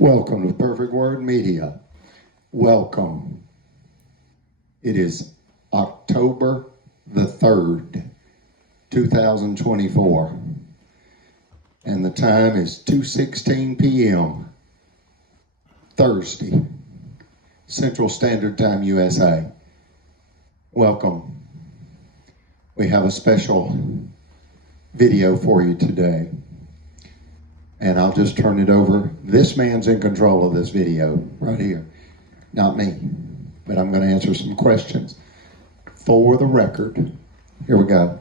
Welcome to Perfect Word Media. Welcome. It is October the 3rd, 2024, and the time is 2:16 p.m. Thursday, Central Standard Time, USA. Welcome. We have a special video for you today. And I'll just turn it over. This man's in control of this video right here. Not me. But I'm going to answer some questions for the record. Here we go.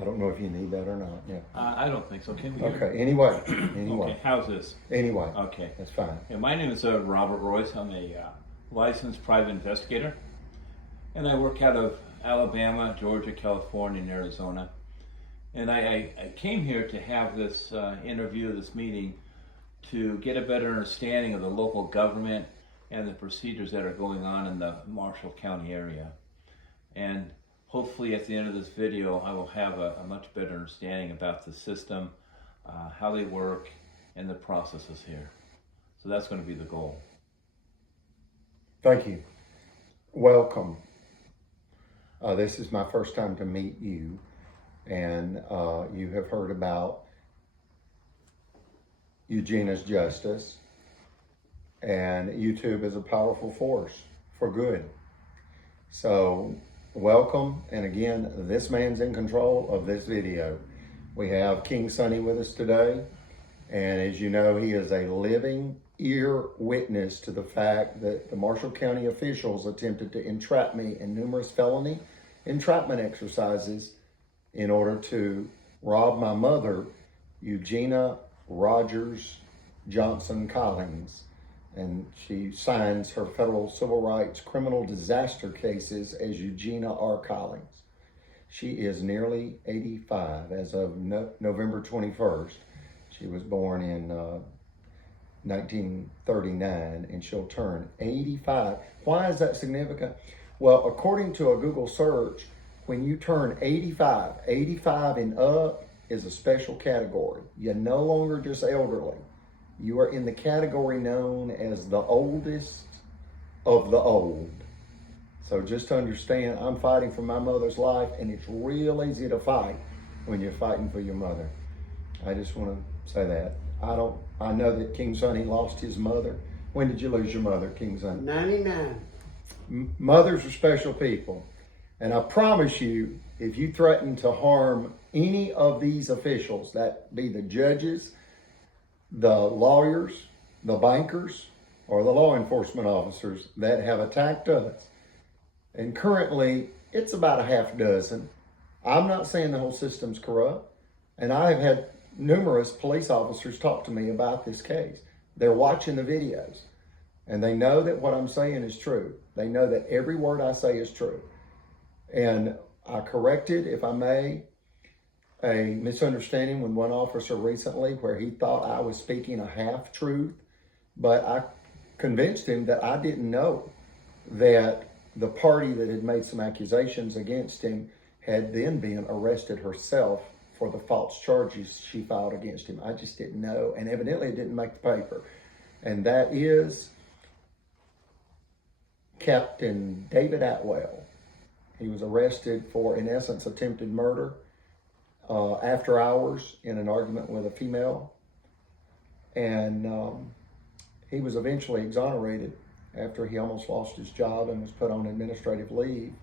I don't know if you need that or not. Yeah. I don't think so. Can we? Okay. Anyway. Okay. How's this? Anyway. Okay. That's fine. Yeah, my name is Robert Royce. I'm a licensed private investigator. And I work out of Alabama, Georgia, California, and Arizona. And I came here to have this interview, this meeting, to get a better understanding of the local government and the procedures that are going on in the Marshall County area. And hopefully at the end of this video, I will have a much better understanding about the system, how they work, and the processes here. So that's going to be the goal. Thank you. Welcome. This is my first time to meet you. And you have heard about Eugenia's justice, and YouTube is a powerful force for good. So welcome, and again, this man's in control of this video. We have King Sonny with us today, and as you know, he is a living ear witness to the fact that the Marshall County officials attempted to entrap me in numerous felony entrapment exercises in order to rob my mother, Eugenia Rogers Johnson Collins. And she signs her federal civil rights criminal disaster cases as Eugenia R. Collins. She is nearly 85 as of November 21st. She was born in 1939, and she'll turn 85. Why is that significant? Well, according to a Google search, when you turn 85 and up is a special category. You're no longer just elderly. You are in the category known as the oldest of the old. So just to understand, I'm fighting for my mother's life, and it's real easy to fight when you're fighting for your mother. I just want to say that. I know that King Sonny lost his mother. When did you lose your mother, King Sonny? 99. Mothers are special people. And I promise you, if you threaten to harm any of these officials, that be the judges, the lawyers, the bankers, or the law enforcement officers that have attacked us, and currently it's about a half dozen. I'm not saying the whole system's corrupt, and I have had numerous police officers talk to me about this case. They're watching the videos, and they know that what I'm saying is true. They know that every word I say is true. And I corrected, if I may, a misunderstanding with one officer recently where he thought I was speaking a half-truth, but I convinced him that I didn't know that the party that had made some accusations against him had then been arrested herself for the false charges she filed against him. I just didn't know, and evidently it didn't make the paper. And that is Captain David Atwell. He was arrested for, in essence, attempted murder after hours in an argument with a female. And he was eventually exonerated after he almost lost his job and was put on administrative leave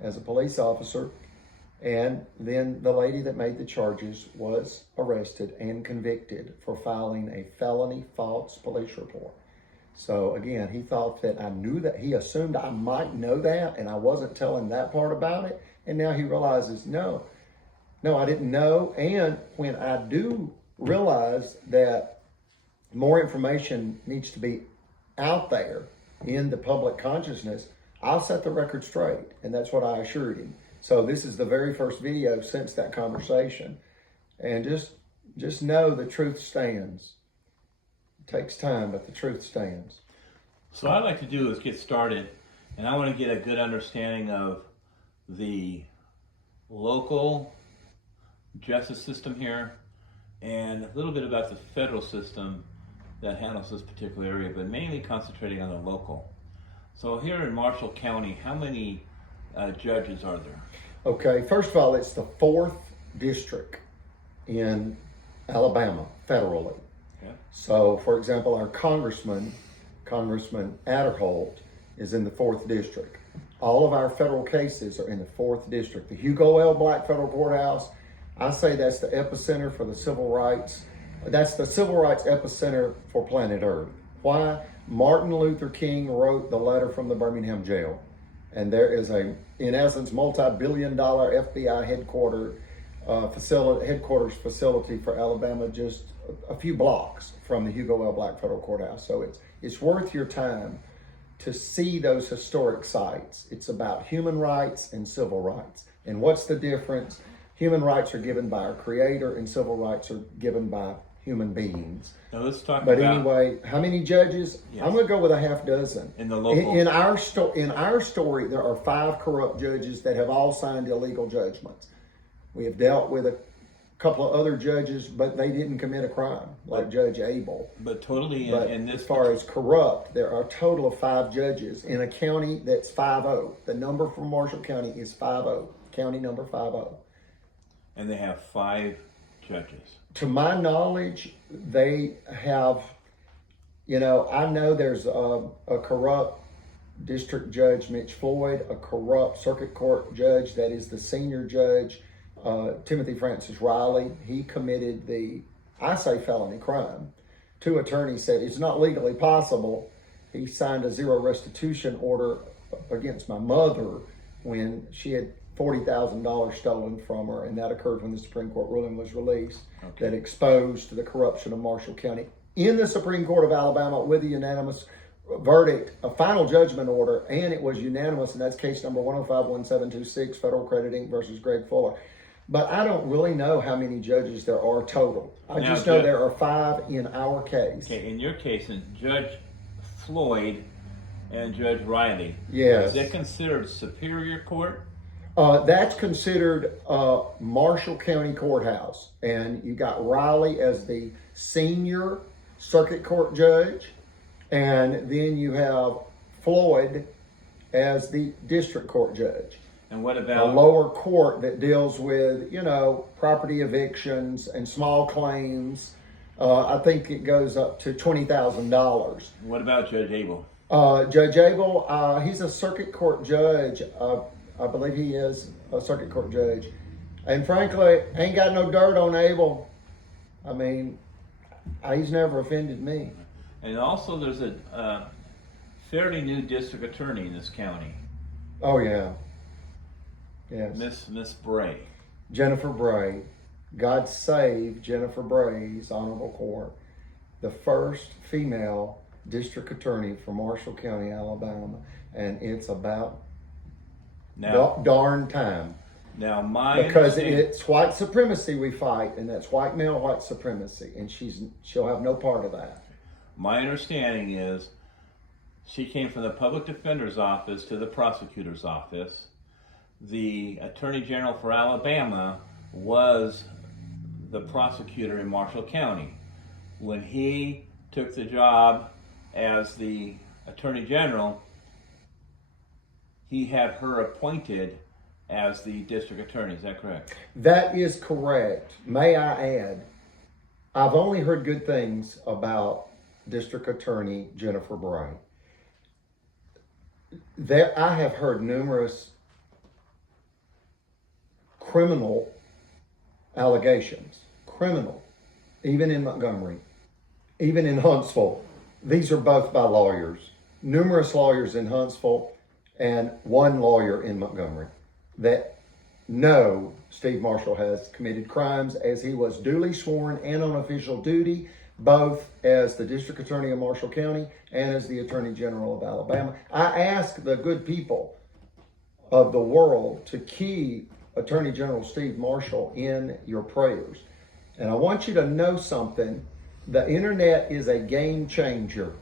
as a police officer. And then the lady that made the charges was arrested and convicted for filing a felony false police report. So again, he thought that I knew that. He assumed I might know that, and I wasn't telling that part about it. And now he realizes, no, I didn't know. And when I do realize that more information needs to be out there in the public consciousness, I'll set the record straight. And that's what I assured him. So this is the very first video since that conversation. And just know the truth stands. Takes time, but the truth stands. So what I'd like to do is get started, and I want to get a good understanding of the local justice system here and a little bit about the federal system that handles this particular area, but mainly concentrating on the local. So here in Marshall County, how many judges are there? Okay, first of all, it's the 4th district in Alabama federally. Okay. So, for example, our Congressman Adderholt, is in the 4th district. All of our federal cases are in the 4th district. The Hugo L. Black Federal Courthouse, I say that's the epicenter for the civil rights. That's the civil rights epicenter for planet Earth. Why? Martin Luther King wrote the letter from the Birmingham jail. And there is a, in essence, multi-billion-dollar FBI headquarters facility for Alabama, just a few blocks from the Hugo L. Black Federal Courthouse. So it's worth your time to see those historic sites. It's about human rights and civil rights. And what's the difference? Human rights are given by our Creator, and civil rights are given by human beings. Now let's talk But about, anyway, how many judges? Yes. I'm going to go with a half dozen. in the local. In our story, there are 5 corrupt judges that have all signed illegal judgments. We have dealt with a couple of other judges, but they didn't commit a crime, like Judge Abel. But totally But in this as far as corrupt, there are a total of 5 judges in a county that's 5-0. The number for Marshall County is 5-0, county number 5-0. and they have 5 judges. To my knowledge, they have, I know there's a corrupt district judge, Mitch Floyd, a corrupt circuit court judge that is the senior judge, Timothy Francis Riley. He committed felony crime. 2 attorneys said it's not legally possible. He signed a 0 restitution order against my mother when she had $40,000 stolen from her, and that occurred when the Supreme Court ruling was released that exposed the corruption of Marshall County. In the Supreme Court of Alabama, with a unanimous verdict, a final judgment order, and it was unanimous, and that's case number 105-1726, Federal Credit Inc. versus Greg Fuller. But I don't really know how many judges there are total. I Now, just know there are 5 in our case. Okay, in your case, in Judge Floyd and Judge Riley, Yes. is that considered superior court? That's considered Marshall County Courthouse. And you got Riley as the senior circuit court judge. And then you have Floyd as the district court judge. And what A about lower court that deals with, property evictions and small claims. I think it goes up to $20,000. what about Judge Abel? Judge Abel, he's a circuit court judge. I believe he is a circuit court judge. And frankly, ain't got no dirt on Abel. I mean, he's never offended me. And also, there's a fairly new district attorney in this county, Oh, yeah. Yes. Miss Bray. Jennifer Bray. God save Jennifer Bray's honorable court. The first female district attorney for Marshall County, Alabama. And it's about darn time. Now, my Because understanding- it's white supremacy we fight, and that's white male white supremacy, and she'll have no part of that. My understanding is she came from the public defender's office to the prosecutor's office. The Attorney General for Alabama was the prosecutor in Marshall County. When he took the job as the Attorney General, he had her appointed as the district attorney. Is that correct? That is correct. May I add, I've only heard good things about District Attorney Jennifer Bray. I have heard numerous criminal allegations, even in Montgomery, even in Huntsville. These are both by lawyers, numerous lawyers in Huntsville and one lawyer in Montgomery that know Steve Marshall has committed crimes, as he was duly sworn and on official duty, both as the District Attorney of Marshall County and as the Attorney General of Alabama. I ask the good people of the world to keep Attorney General Steve Marshall in your prayers. And I want you to know something. The internet is a game changer,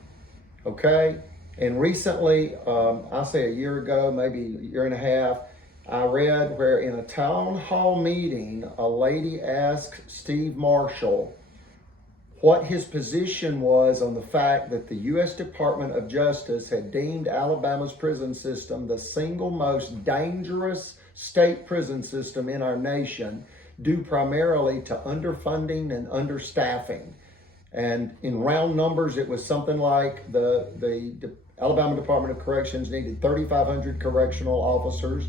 okay? And recently, I'll say a year ago, maybe a year and a half, I read where in a town hall meeting, a lady asked Steve Marshall what his position was on the fact that the U.S. Department of Justice had deemed Alabama's prison system the single most dangerous state prison system in our nation, due primarily to underfunding and understaffing. And in round numbers, it was something like the Alabama Department of Corrections needed 3,500 correctional officers,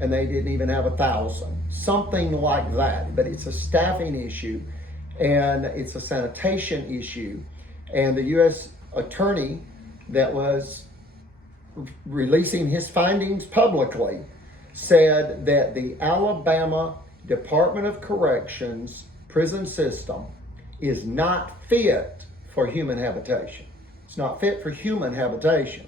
and they didn't even have 1,000. Something like that. But it's a staffing issue, and it's a sanitation issue. And the U.S. attorney that was releasing his findings publicly said that the Alabama Department of Corrections prison system is not fit for human habitation. It's not fit for human habitation.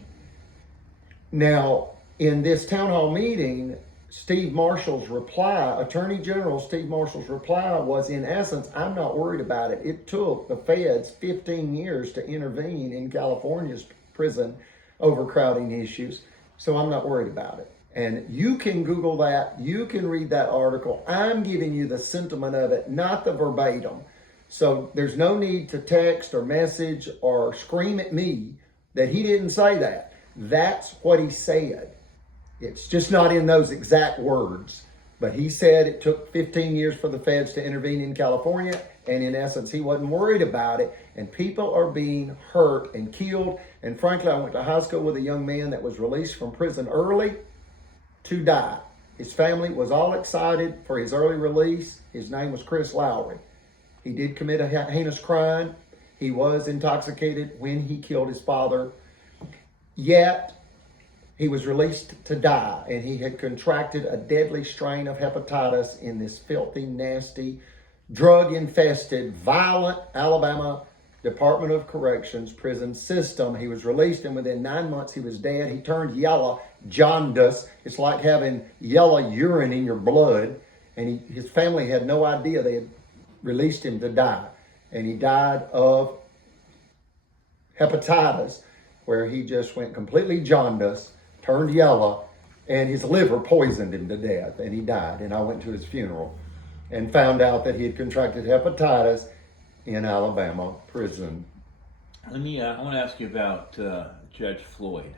Now, in this town hall meeting, Steve Marshall's reply, Attorney General Steve Marshall's reply was, in essence, I'm not worried about it. It took the feds 15 years to intervene in California's prison overcrowding issues, so I'm not worried about it. And you can Google that. You can read that article. I'm giving you the sentiment of it, not the verbatim. So there's no need to text or message or scream at me that he didn't say that. That's what he said. It's just not in those exact words. But he said it took 15 years for the feds to intervene in California, and in essence, he wasn't worried about it. And people are being hurt and killed. And frankly, I went to high school with a young man that was released from prison early to die. His family was all excited for his early release. His name was Chris Lowry. He did commit a heinous crime. He was intoxicated when he killed his father. Yet, he was released to die, and he had contracted a deadly strain of hepatitis in this filthy, nasty, drug-infested, violent Alabama Department of Corrections prison system. He was released, and within 9 months, he was dead. He turned yellow, jaundice. It's like having yellow urine in your blood. And his family had no idea they had released him to die. And he died of hepatitis, where he just went completely jaundice, turned yellow, and his liver poisoned him to death, and he died. And I went to his funeral and found out that he had contracted hepatitis in Alabama prison. I want to ask you about Judge Floyd.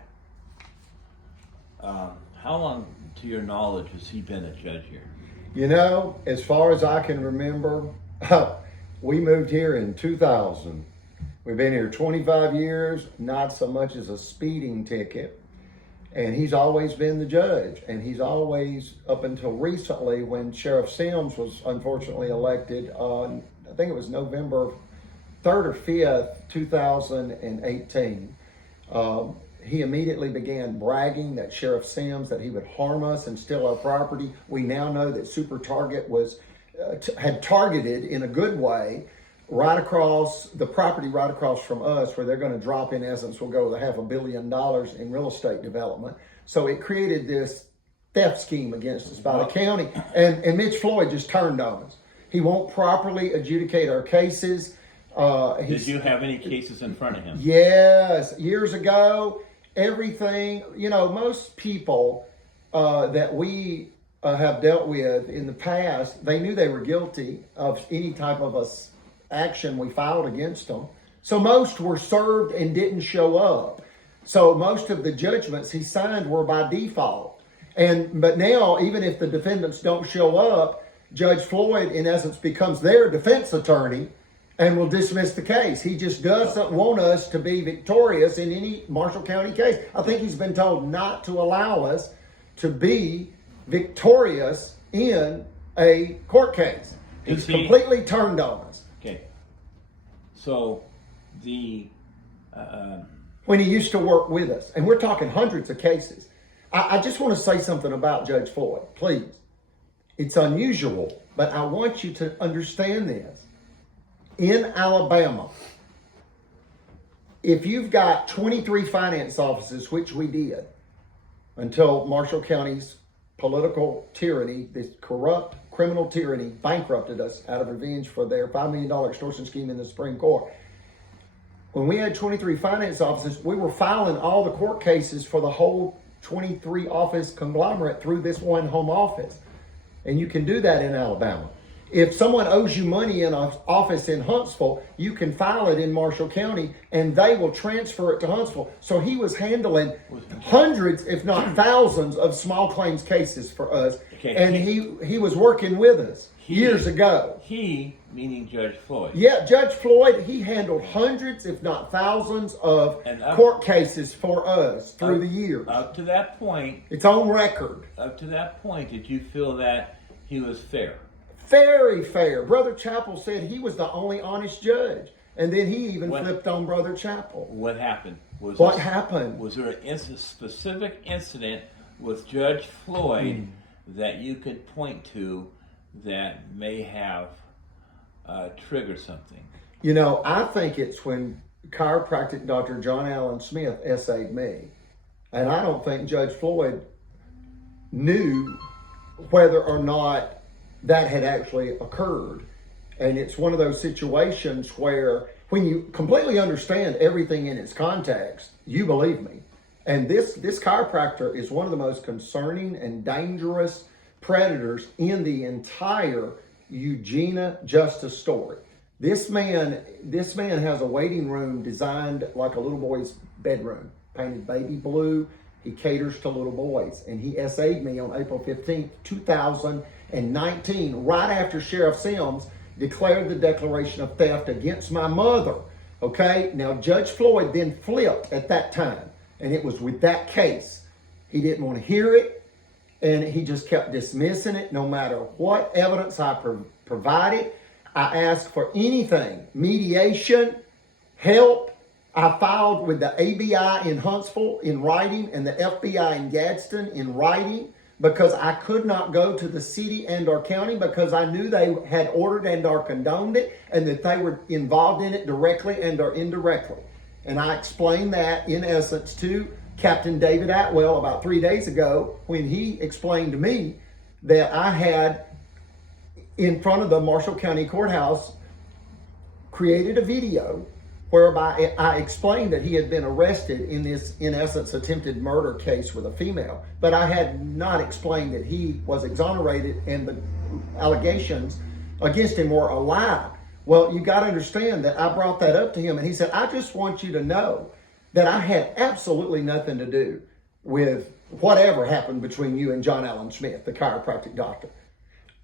How long, to your knowledge, has he been a judge here? You know, as far as I can remember, we moved here in 2000. We've been here 25 years, not so much as a speeding ticket. And he's always been the judge. And he's always, up until recently, when Sheriff Sims was unfortunately elected on, I think it was November 3rd or 5th, 2018, he immediately began bragging that Sheriff Sims, that he would harm us and steal our property. We now know that Super Target was had targeted in a good way right across the property right across from us, where they're going to drop, in essence, will go with $500 million in real estate development. So it created this theft scheme against us by the county. And Mitch Floyd just turned on us. He won't properly adjudicate our cases. Did you have any cases in front of him? Yes. Years ago, everything, you know, most people that we have dealt with in the past, they knew they were guilty of any type of action we filed against them. So most were served and didn't show up. So most of the judgments he signed were by default. But now, even if the defendants don't show up, Judge Floyd, in essence, becomes their defense attorney and will dismiss the case. He just doesn't want us to be victorious in any Marshall County case. I think he's been told not to allow us to be victorious in a court case. He's completely turned on us. Okay. So when he used to work with us, and we're talking hundreds of cases. I just want to say something about Judge Floyd, please. It's unusual, but I want you to understand this. In Alabama, if you've got 23 finance offices, which we did, until Marshall County's political tyranny, this corrupt criminal tyranny, bankrupted us out of revenge for their $5 million extortion scheme in the Supreme Court. When we had 23 finance offices, we were filing all the court cases for the whole 23 office conglomerate through this one home office. And you can do that in Alabama. If someone owes you money in an office in Huntsville, you can file it in Marshall County and they will transfer it to Huntsville. So he was handling hundreds, if not thousands, of small claims cases for us. Okay, and he was working with us years ago. He, meaning Judge Floyd. Yeah, Judge Floyd, he handled hundreds, if not thousands, of court cases for us through the years. Up to that point. It's on record. Up to that point, did you feel that he was fair? Very fair. Brother Chappell said he was the only honest judge. And then he even flipped on Brother Chappell. What happened? What happened? Was there a specific incident with Judge Floyd that you could point to that may have triggered something? You know, I think it's when chiropractic Dr. John Allen Smith essayed me. And I don't think Judge Floyd knew whether or not that had actually occurred. And it's one of those situations where when you completely understand everything in its context, you believe me. And this chiropractor is one of the most concerning and dangerous predators in the entire Eugenia justice story. This man has a waiting room designed like a little boy's bedroom, painted baby blue. He caters to little boys. And he essayed me on April 15th, 2019, right after Sheriff Sims declared the declaration of theft against my mother. Okay, now Judge Floyd then flipped at that time, and it was with that case. He didn't want to hear it, and he just kept dismissing it no matter what evidence I provided. I asked for anything, mediation, help. I filed with the ABI in Huntsville in writing and the FBI in Gadsden in writing, because I could not go to the city and or county because I knew they had ordered and or condoned it and that they were involved in it directly and or indirectly. And I explained that in essence to Captain David Atwell about 3 days ago when he explained to me that I had, in front of the Marshall County Courthouse, created a video whereby I explained that he had been arrested in this, in essence, attempted murder case with a female. But I had not explained that he was exonerated and the allegations against him were a lie. Well, you got to understand that I brought that up to him and he said, I just want you to know that I had absolutely nothing to do with whatever happened between you and John Allen Smith, the chiropractic doctor.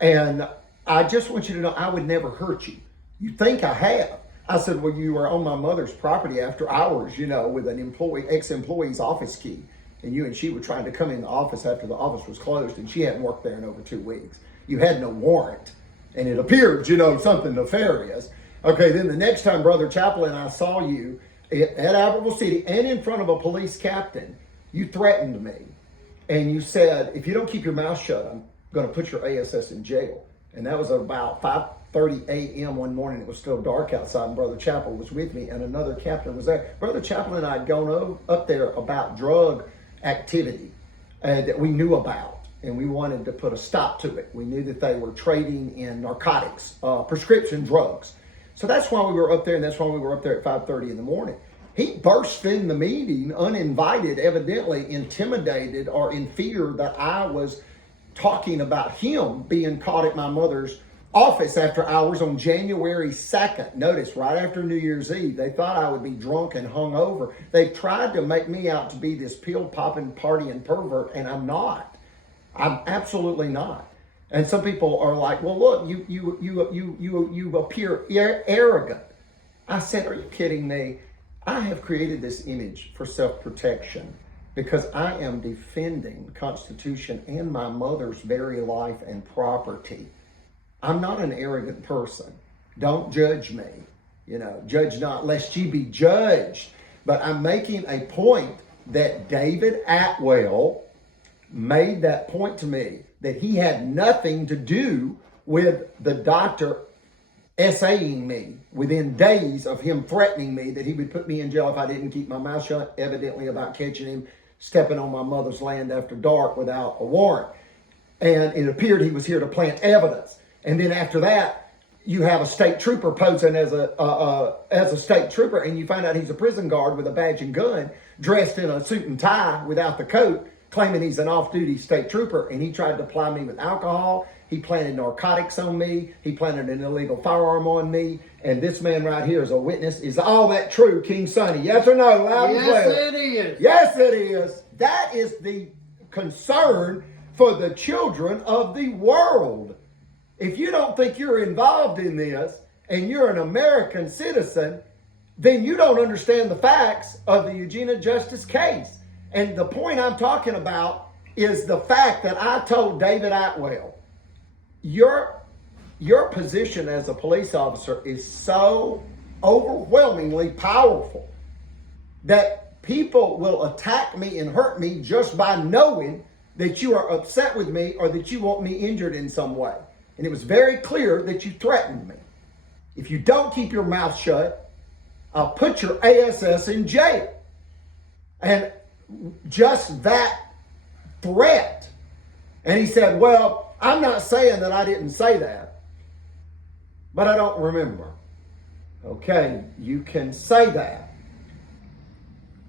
And I just want you to know I would never hurt you. You think I have. I said, well, you were on my mother's property after hours, you know, with an employee, ex-employee's office key. And you and she were trying to come in the office after the office was closed and she hadn't worked there in over 2 weeks. You had no warrant. And it appeared, you know, something nefarious. Okay, then the next time Brother Chappell and I saw you at Albertville City and in front of a police captain, you threatened me. And you said, if you don't keep your mouth shut, I'm going to put your ASS in jail. And that was about 5:30 a.m. one morning. It was still dark outside, and Brother Chappell was with me, and another captain was there. Brother Chappell and I had gone up there about drug activity that we knew about, and we wanted to put a stop to it. We knew that they were trading in narcotics, prescription drugs. So that's why we were up there, and that's why we were up there at 5:30 in the morning. He burst in the meeting uninvited, evidently intimidated or in fear that I was talking about him being caught at my mother's office after hours on January 2nd. Notice, right after New Year's Eve, they thought I would be drunk and hungover. They've tried to make me out to be this pill-popping, partying pervert, and I'm not. I'm absolutely not. And some people are like, well, look, you appear arrogant. I said, are you kidding me? I have created this image for self-protection because I am defending the Constitution and my mother's very life and property. I'm not an arrogant person. Don't judge me. You know, judge not lest ye be judged. But I'm making a point that David Atwell made that point to me, that he had nothing to do with the doctor essaying me within days of him threatening me that he would put me in jail if I didn't keep my mouth shut, evidently about catching him stepping on my mother's land after dark without a warrant. And it appeared he was here to plant evidence. And then after that, you have a state trooper posing as a state trooper, and you find out he's a prison guard with a badge and gun, dressed in a suit and tie without the coat, claiming he's an off-duty state trooper. And he tried to ply me with alcohol He planted narcotics on me. He planted an illegal firearm on me. And this man right here is a witness. Is all that true, King Sonny? Yes or no? Loud and clear. Yes, it is. Yes, it is. That is the concern for the children of the world. If you don't think you're involved in this and you're an American citizen, then you don't understand the facts of the Eugenia Justice case. And the point I'm talking about is the fact that I told David Atwell, your position as a police officer is so overwhelmingly powerful that people will attack me and hurt me just by knowing that you are upset with me or that you want me injured in some way. And it was very clear that you threatened me. If you don't keep your mouth shut, I'll put your ASS in jail. And just that threat. And he said, well, I'm not saying that I didn't say that, but I don't remember. Okay, you can say that,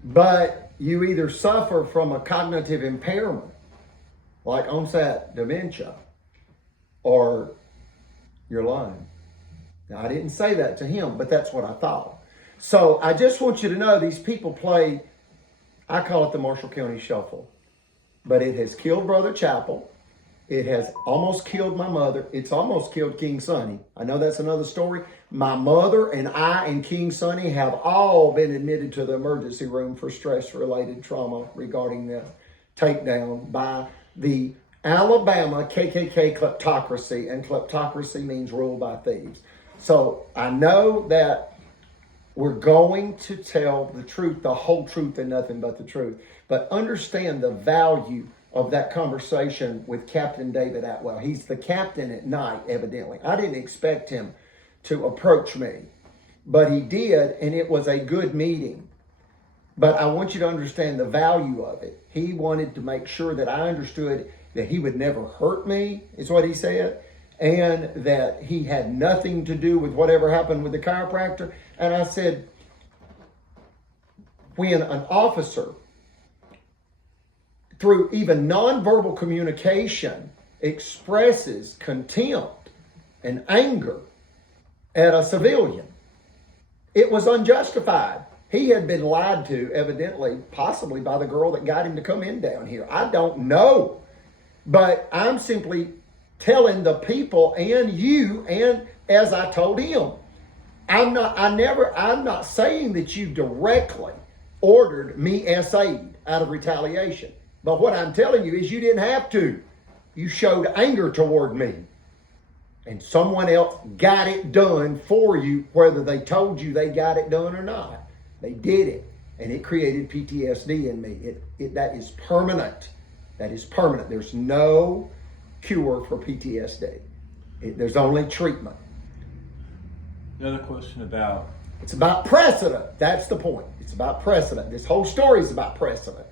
but you either suffer from a cognitive impairment, like onset dementia, or you're lying. Now, I didn't say that to him, but that's what I thought. So I just want you to know these people play, I call it the Marshall County Shuffle, but it has killed Brother Chapel. It has almost killed my mother. It's almost killed King Sonny. I know that's another story. My mother and I and King Sonny have all been admitted to the emergency room for stress-related trauma regarding the takedown by the Alabama KKK kleptocracy, and kleptocracy means ruled by thieves. So I know that we're going to tell the truth, the whole truth, and nothing but the truth. But understand the value of that conversation with Captain David Atwell. He's the captain at night, evidently. I didn't expect him to approach me, but he did, and it was a good meeting. But I want you to understand the value of it. He wanted to make sure that I understood that he would never hurt me, is what he said, and that he had nothing to do with whatever happened with the chiropractor. And I said, when an officer, through even nonverbal communication, expresses contempt and anger at a civilian, it was unjustified. He had been lied to, evidently, possibly by the girl that got him to come in down here. I don't know. But I'm simply telling the people and you, and as I told him, I'm not saying that you directly ordered me SA'd out of retaliation. But what I'm telling you is you didn't have to. You showed anger toward me. And someone else got it done for you, whether they told you they got it done or not. They did it. And it created PTSD in me. That is permanent. That is permanent. There's no cure for PTSD. There's only treatment. Another question about... It's about precedent. That's the point. It's about precedent. This whole story is about precedent.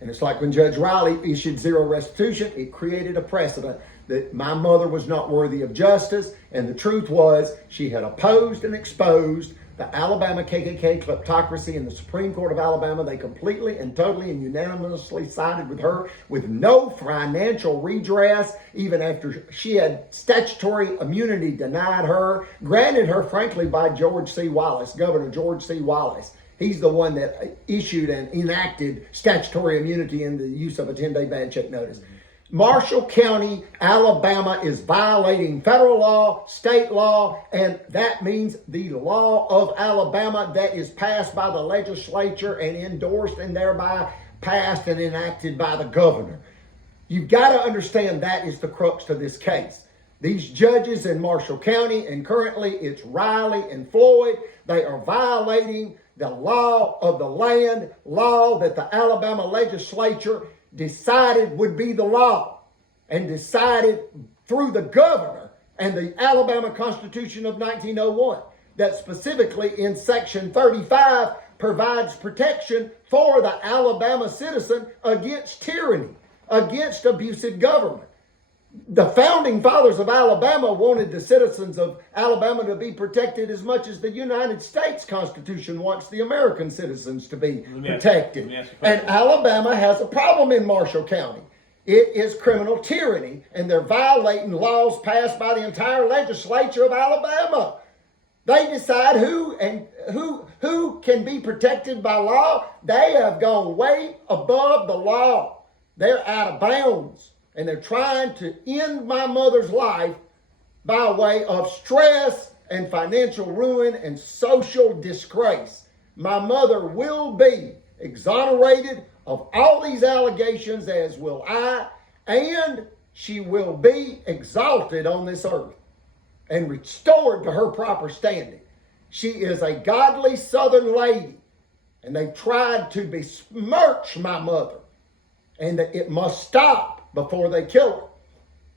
And it's like when Judge Riley issued zero restitution, it created a precedent that my mother was not worthy of justice. And the truth was she had opposed and exposed the Alabama KKK kleptocracy in the Supreme Court of Alabama. They completely and totally and unanimously sided with her with no financial redress, even after she had statutory immunity denied her, granted her, frankly, by George C. Wallace, Governor George C. Wallace. He's the one that issued and enacted statutory immunity in the use of a 10-day bad check notice. Marshall County, Alabama is violating federal law, state law, and that means the law of Alabama that is passed by the legislature and endorsed and thereby passed and enacted by the governor. You've got to understand that is the crux to this case. These judges in Marshall County, and currently it's Riley and Floyd, they are violating the law of the land, law that the Alabama legislature decided would be the law, and decided through the governor and the Alabama Constitution of 1901 that specifically in Section 35 provides protection for the Alabama citizen against tyranny, against abusive government. The founding fathers of Alabama wanted the citizens of Alabama to be protected as much as the United States Constitution wants the American citizens to be protected. And Alabama has a problem in Marshall County. It is criminal tyranny, and they're violating laws passed by the entire legislature of Alabama. They decide who can be protected by law. They have gone way above the law. They're out of bounds, and they're trying to end my mother's life by way of stress and financial ruin and social disgrace. My mother will be exonerated of all these allegations, as will I, and she will be exalted on this earth and restored to her proper standing. She is a godly Southern lady, and they tried to besmirch my mother, and it must stop before they kill her.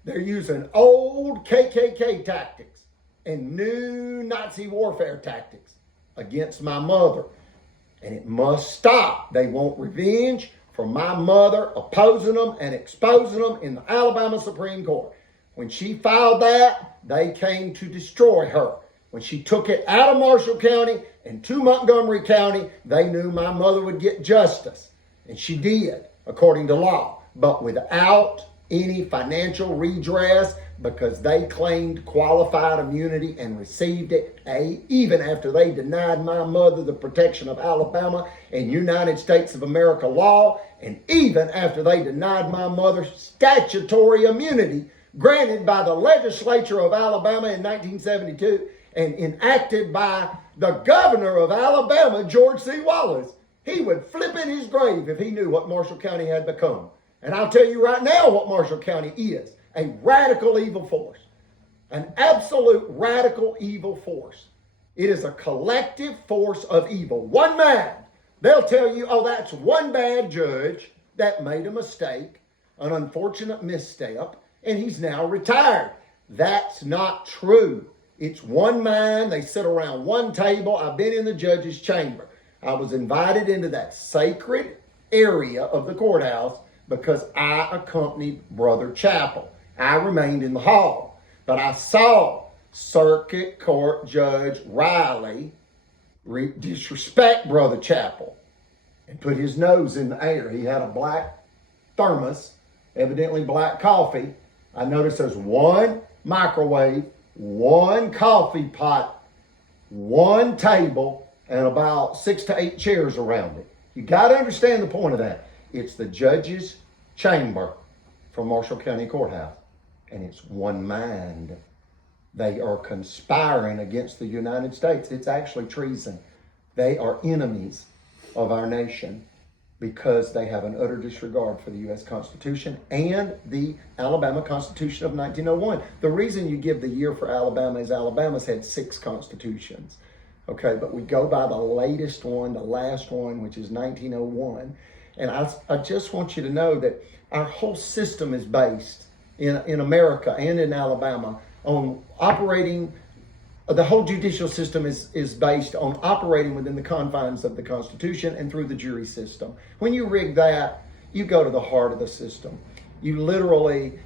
They're using old KKK tactics and new Nazi warfare tactics against my mother, and it must stop. They want revenge for my mother opposing them and exposing them in the Alabama Supreme Court. When she filed that, they came to destroy her. When she took it out of Marshall County and to Montgomery County, they knew my mother would get justice. And she did, according to law, but without any financial redress, because they claimed qualified immunity and received it, even after they denied my mother the protection of Alabama and United States of America law, and even after they denied my mother statutory immunity granted by the legislature of Alabama in 1972 and enacted by the governor of Alabama, George C. Wallace. He would flip in his grave if he knew what Marshall County had become. And I'll tell you right now what Marshall County is: a radical evil force, an absolute radical evil force. It is a collective force of evil. One man, they'll tell you, oh, that's one bad judge that made a mistake, an unfortunate misstep, and he's now retired. That's not true. It's one man. They sit around one table. I've been in the judge's chamber. I was invited into that sacred area of the courthouse because I accompanied Brother Chappell. I remained in the hall, but I saw Circuit Court Judge Riley disrespect Brother Chappell and put his nose in the air. He had a black thermos, evidently black coffee. I noticed there's one microwave, one coffee pot, one table, and about 6 to 8 chairs around it. You got to understand the point of that. It's the judge's chamber from Marshall County Courthouse, and it's one mind. They are conspiring against the United States. It's actually treason. They are enemies of our nation because they have an utter disregard for the U.S. Constitution and the Alabama Constitution of 1901. The reason you give the year for Alabama is Alabama's had 6 constitutions. Okay, but we go by the latest one, the last one, which is 1901. And I just want you to know that our whole system is based in America and in Alabama on operating. The whole judicial system is based on operating within the confines of the Constitution and through the jury system. When you rig that, you go to the heart of the system. You literally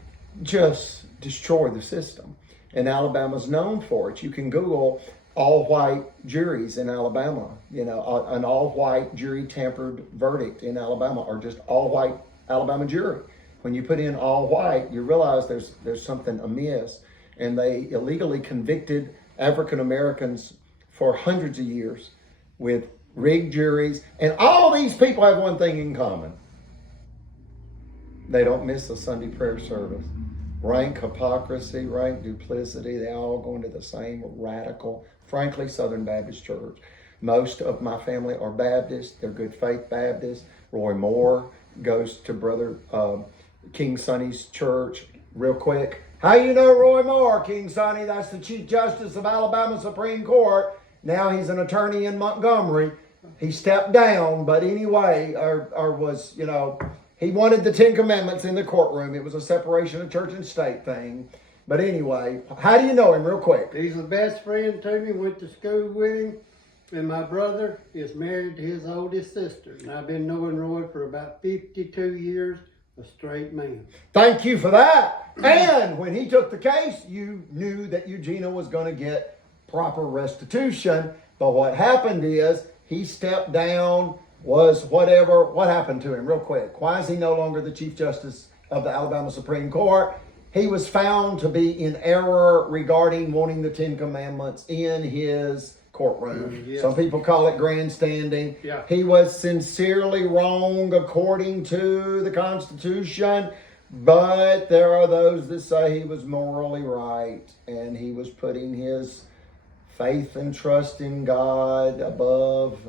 just destroy the system. And Alabama's known for it. You can Google all-white juries in Alabama, an all-white jury tampered verdict in Alabama, or just all-white Alabama jury. When you put in all-white, you realize there's something amiss, and they illegally convicted African Americans for hundreds of years with rigged juries. And all these people have one thing in common: they don't miss a Sunday prayer service. Rank hypocrisy, rank duplicity, they all go into the same radical, frankly, Southern Baptist church. Most of my family are Baptists. They're good faith Baptists. Roy Moore goes to Brother King Sonny's church. Real quick, how you know Roy Moore, King Sonny? That's the Chief Justice of Alabama Supreme Court. Now he's an attorney in Montgomery. He stepped down, but anyway, he wanted the 10 Commandments in the courtroom. It was a separation of church and state thing. But anyway, how do you know him, real quick? He's the best friend to me, went to school with him, and my brother is married to his oldest sister. And I've been knowing Roy for about 52 years, a straight man. Thank you for that. And when he took the case, you knew that Eugenia was going to get proper restitution. But what happened is he stepped down, was whatever. What happened to him, real quick? Why is he no longer the Chief Justice of the Alabama Supreme Court. He was found to be in error regarding wanting the Ten Commandments in his courtroom. Yeah. Some people call it grandstanding. Yeah. He was sincerely wrong according to the Constitution, but there are those that say he was morally right, and he was putting his faith and trust in God above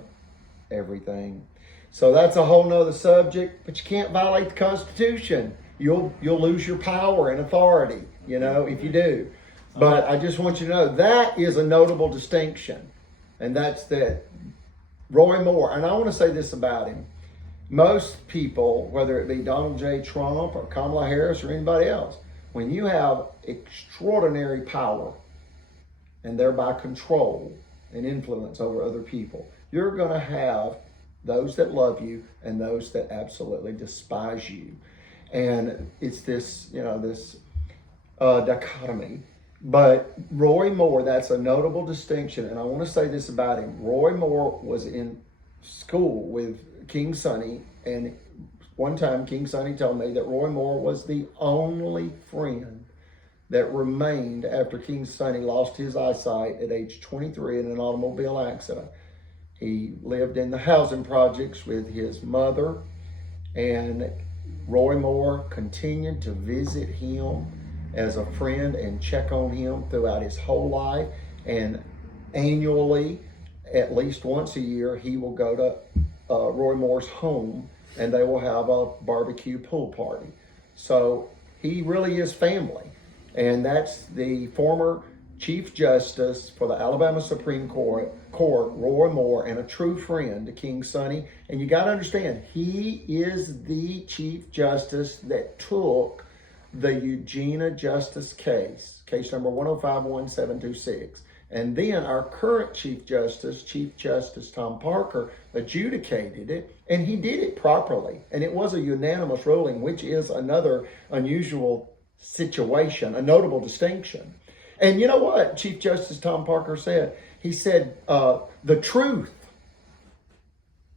everything. So that's a whole nother subject, but you can't violate the Constitution. You'll lose your power and authority, if you do. But I just want you to know that is a notable distinction. And that's that Roy Moore, and I want to say this about him. Most people, whether it be Donald J. Trump or Kamala Harris or anybody else, when you have extraordinary power and thereby control and influence over other people, you're going to have those that love you and those that absolutely despise you. And it's this, this dichotomy. But Roy Moore, that's a notable distinction. And I want to say this about him. Roy Moore was in school with King Sonny. And one time King Sonny told me that Roy Moore was the only friend that remained after King Sonny lost his eyesight at age 23 in an automobile accident. He lived in the housing projects with his mother, and Roy Moore continued to visit him as a friend and check on him throughout his whole life. And annually, at least once a year, he will go to Roy Moore's home, and they will have a barbecue pool party. So he really is family. And that's the former Chief Justice for the Alabama Supreme Court, Roy Moore, and a true friend to King Sonny. And you got to understand, he is the Chief Justice that took the Eugenia Justice case number 1051726. And then our current Chief Justice Tom Parker, adjudicated it, and he did it properly. And it was a unanimous ruling, which is another unusual situation, a notable distinction. And you know what Chief Justice Tom Parker said? He said, the truth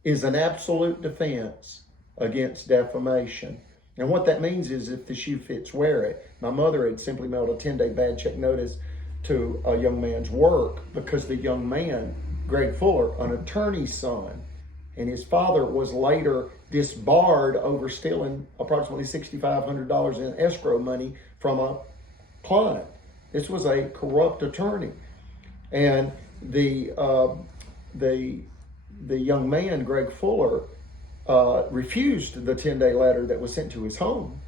is an absolute defense against defamation. And what that means is if the shoe fits, wear it. My mother had simply mailed a 10-day bad check notice to a young man's work because the young man, Greg Fuller, an attorney's son, and his father was later disbarred over stealing approximately $6,500 in escrow money from a client. This was a corrupt attorney. And the young man, Greg Fuller, refused the 10-day letter that was sent to his home.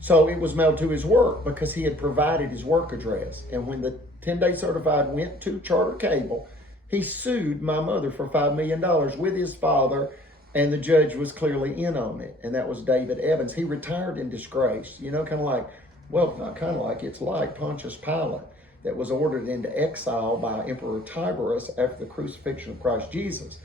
So it was mailed to his work because he had provided his work address. And when the 10-day certified went to Charter Cable, he sued my mother for $5 million with his father, and the judge was clearly in on it. And that was David Evans. He retired in disgrace. Kind of like, well, not kind of like, it's like Pontius Pilate that was ordered into exile by Emperor Tiberius after the crucifixion of Christ Jesus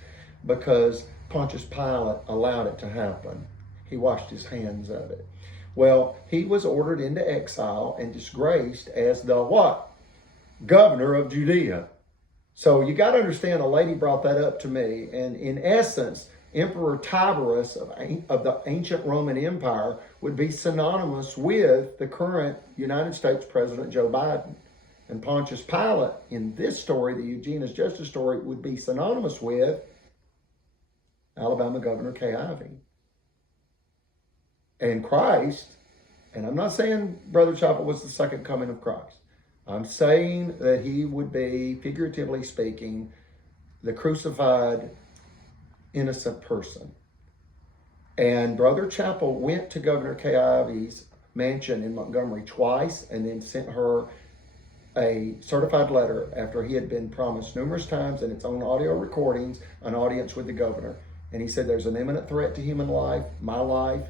because Pontius Pilate allowed it to happen. He washed his hands of it. Well, he was ordered into exile and disgraced as the what? Governor of Judea. So you got to understand, a lady brought that up to me, and in essence, Emperor Tiberius of the ancient Roman Empire would be synonymous with the current United States President Joe Biden. And Pontius Pilate, in this story, the Eugenia's Justice story, would be synonymous with Alabama Governor Kay Ivey. And Christ, and I'm not saying Brother Chapel was the second coming of Christ. I'm saying that he would be, figuratively speaking, the crucified innocent person. And Brother Chapel went to Governor Kay Ivey's mansion in Montgomery twice and then sent her a certified letter after he had been promised numerous times in its own audio recordings an audience with the governor. And he said, there's an imminent threat to human life, my life.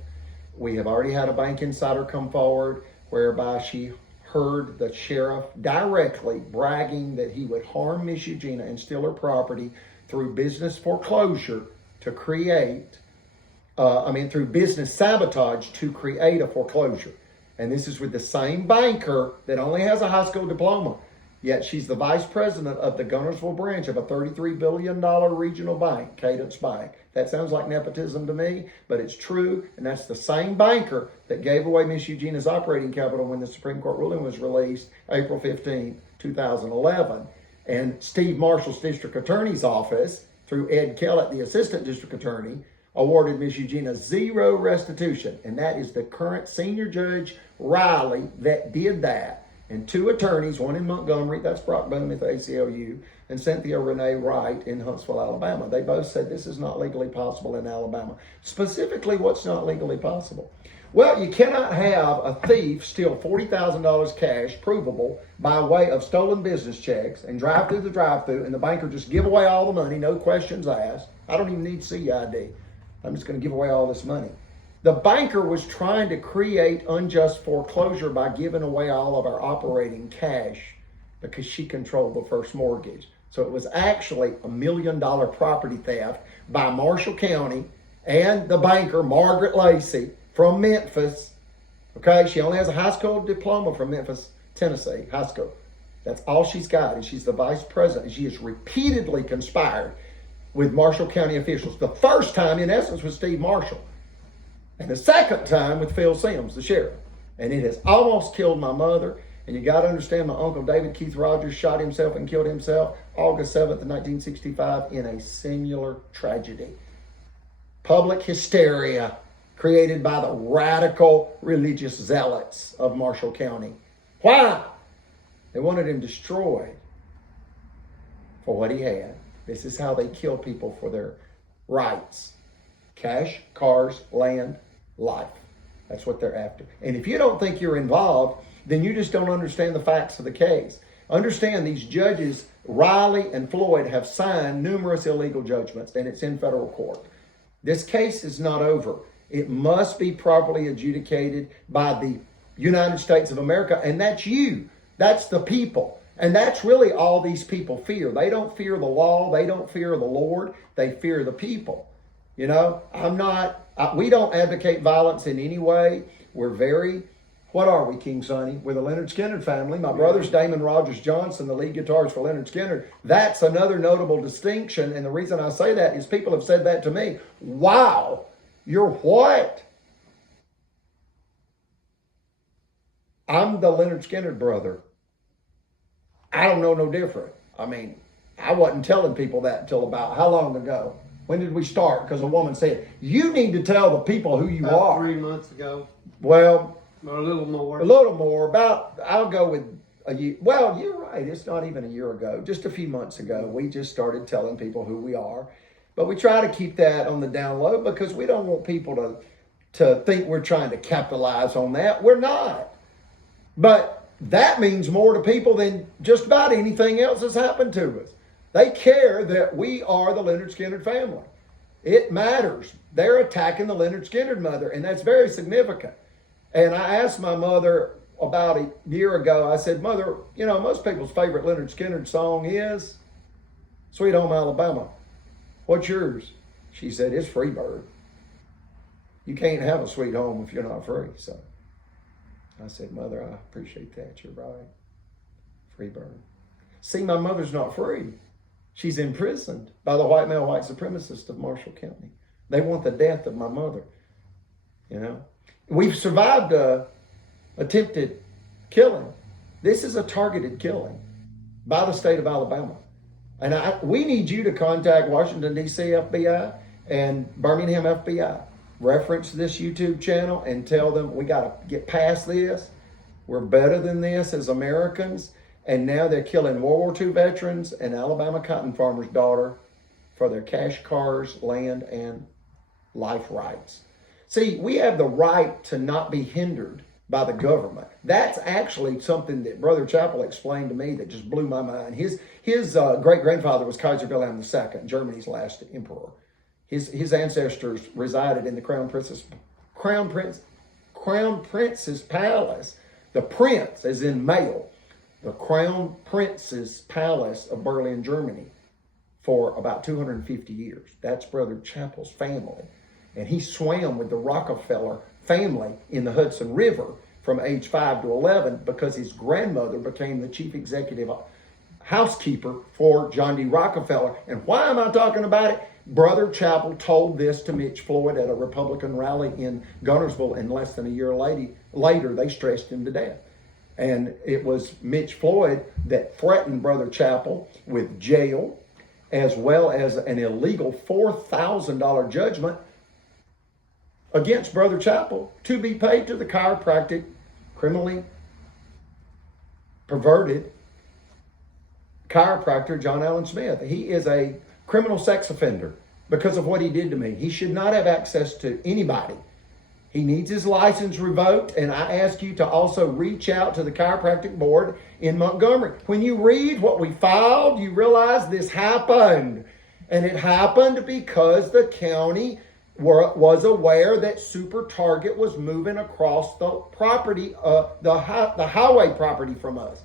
We have already had a bank insider come forward whereby she heard the sheriff directly bragging that he would harm Miss Eugenia and steal her property through business foreclosure to create, through business sabotage to create a foreclosure. And this is with the same banker that only has a high school diploma. Yet she's the vice president of the Gunnersville branch of a $33 billion regional bank, Cadence Bank. That sounds like nepotism to me, but it's true. And that's the same banker that gave away Miss Eugenia's operating capital when the Supreme Court ruling was released April 15, 2011. And Steve Marshall's district attorney's office, through Ed Kellett, the assistant district attorney, awarded Miss Eugenia zero restitution. And that is the current senior judge, Riley, that did that. And two attorneys, one in Montgomery, that's Brock Boone at the ACLU, and Cynthia Renee Wright in Huntsville, Alabama. They both said this is not legally possible in Alabama. Specifically, what's not legally possible? Well, you cannot have a thief steal $40,000 cash, provable, by way of stolen business checks, and drive through the drive-thru, and the banker just give away all the money, no questions asked. I don't even need CID. I'm just going to give away all this money. The banker was trying to create unjust foreclosure by giving away all of our operating cash because she controlled the first mortgage. So it was actually $1 million property theft by Marshall County and the banker, Margaret Lacey, from Memphis. Okay, she only has a high school diploma from Memphis, Tennessee, high school. That's all she's got, and she's the vice president. She has repeatedly conspired with Marshall County officials. The first time, in essence, was Steve Marshall. And the second time with Phil Sims, the sheriff. And it has almost killed my mother. And you got to understand, my uncle David Keith Rogers shot himself and killed himself August 7th of 1965 in a similar tragedy. Public hysteria created by the radical religious zealots of Marshall County. Why? They wanted him destroyed for what he had. This is how they kill people for their rights. Cash, cars, land, life. That's what they're after. And if you don't think you're involved, then you just don't understand the facts of the case. Understand, these judges, Riley and Floyd, have signed numerous illegal judgments, and it's in federal court. This case is not over. It must be properly adjudicated by the United States of America, and that's you. That's the people. And that's really all these people fear. They don't fear the law. They don't fear the Lord. They fear the people. You know, we don't advocate violence in any way. We're very, what are we, King Sonny? We're the Lynyrd-Skynyrd family. My brother's Damon Rogers Johnson, the lead guitarist for Lynyrd-Skynyrd. That's another notable distinction. And the reason I say that is people have said that to me. Wow, you're what? I'm the Lynyrd-Skynyrd-Brother. I don't know no different. I mean, I wasn't telling people that until about how long ago? When did we start? Because a woman said, you need to tell the people who you are. 3 months ago. Well, or a little more. A little more. I'll go with a year. Well, you're right. It's not even a year ago. Just a few months ago, we just started telling people who we are. But we try to keep that on the down low because we don't want people to think we're trying to capitalize on that. We're not. But that means more to people than just about anything else that's happened to us. They care that we are the Lynyrd-Skynyrd family. It matters. They're attacking the Lynyrd-Skynyrd mother, and that's very significant. And I asked my mother about a year ago, I said, Mother, you know, most people's favorite Lynyrd-Skynyrd song is Sweet Home Alabama. What's yours? She said, it's Freebird. You can't have a sweet home if you're not free. So I said, Mother, I appreciate that. You're right. Freebird. See, my mother's not free. She's imprisoned by the white male, white supremacists of Marshall County. They want the death of my mother. You know, we've survived a attempted killing. This is a targeted killing by the state of Alabama. And we need you to contact Washington, D.C. FBI and Birmingham FBI. Reference this YouTube channel and tell them we got to get past this. We're better than this as Americans. And now they're killing World War II veterans and Alabama cotton farmer's daughter for their cash, cars, land, and life rights. See, we have the right to not be hindered by the government. That's actually something that Brother Chappell explained to me that just blew my mind. His great-grandfather was Kaiser Wilhelm II, Germany's last emperor. His ancestors resided in the Crown Prince's palace. The prince, as in male, the Crown Prince's palace of Berlin, Germany, for about 250 years. That's Brother Chappell's family. And he swam with the Rockefeller family in the Hudson River from age 5 to 11 because his grandmother became the chief executive housekeeper for John D. Rockefeller. And why am I talking about it? Brother Chappell told this to Mitch Floyd at a Republican rally in Gunnersville, and less than a year later they stretched him to death. And it was Mitch Floyd that threatened Brother Chappell with jail, as well as an illegal $4,000 judgment against Brother Chappell to be paid to the chiropractic, criminally perverted chiropractor John Allen Smith. He is a criminal sex offender because of what he did to me. He should not have access to anybody. He needs his license revoked, and I ask you to also reach out to the chiropractic board in Montgomery. When you read what we filed, you realize this happened. And it happened because the county was aware that Super Target was moving across the property, the highway property from us.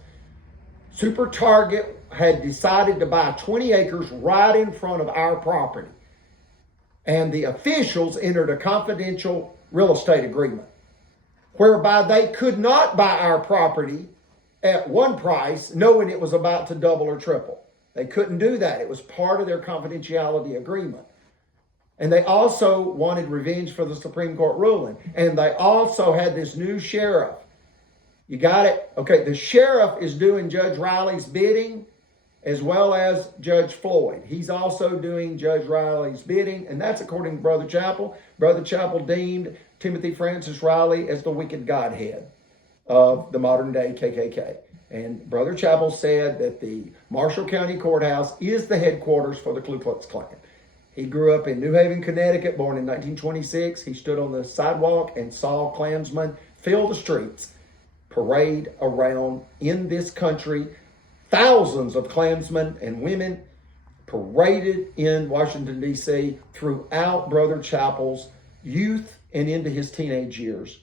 Super Target had decided to buy 20 acres right in front of our property. And the officials entered a confidential real estate agreement whereby they could not buy our property at one price knowing it was about to double or triple. They couldn't do that. It was part of their confidentiality agreement. And they also wanted revenge for the Supreme Court ruling. And they also had this new sheriff. You got it? Okay, the sheriff is doing Judge Riley's bidding as well as Judge Floyd. He's also doing Judge Riley's bidding, and that's according to Brother Chappell. Brother Chappell deemed Timothy Francis Riley as the wicked godhead of the modern day KKK. And Brother Chappell said that the Marshall County Courthouse is the headquarters for the Ku Klux Klan. He grew up in New Haven, Connecticut, born in 1926. He stood on the sidewalk and saw Klansmen fill the streets, parade around in this country. Thousands of Klansmen and women paraded in Washington, D.C. throughout Brother Chappell's youth and into his teenage years.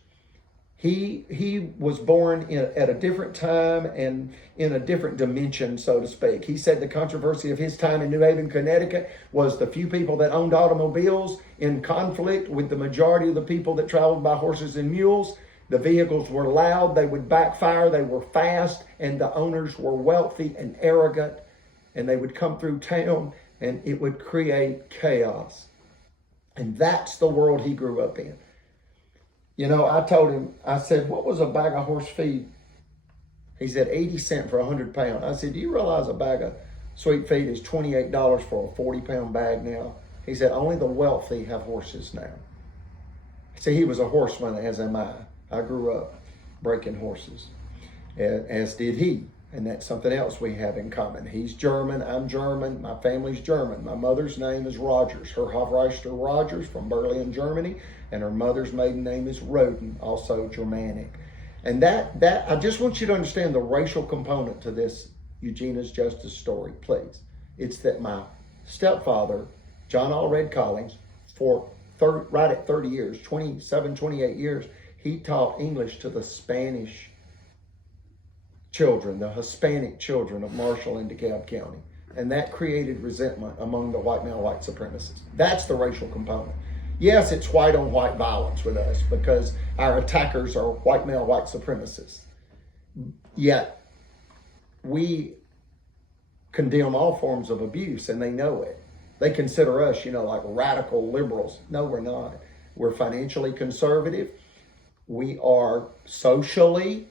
He was born at a different time and in a different dimension, so to speak. He said the controversy of his time in New Haven, Connecticut was the few people that owned automobiles in conflict with the majority of the people that traveled by horses and mules. The vehicles were loud, they would backfire, they were fast, and the owners were wealthy and arrogant, and they would come through town and it would create chaos. And that's the world he grew up in. You know, I told him, I said, what was a bag of horse feed? He said, 80 cents for 100 pounds. I said, do you realize a bag of sweet feed is $28 for a 40-pound bag now? He said, only the wealthy have horses now. See, he was a horseman, as am I. I grew up breaking horses, as did he. And that's something else we have in common. He's German, I'm German, my family's German. My mother's name is Rogers, her Hofreister Rogers from Berlin, Germany, and her mother's maiden name is Roden, also Germanic. And that I just want you to understand the racial component to this Eugenia's Justice story, please. It's that my stepfather, John Allred Collins, right at 30 years, 27, 28 years, he taught English to the Spanish children, the Hispanic children of Marshall and DeKalb County. And that created resentment among the white male white supremacists. That's the racial component. Yes, it's white on white violence with us because our attackers are white male white supremacists. Yet we condemn all forms of abuse and they know it. They consider us, like radical liberals. No, we're not. We're financially conservative. We are socially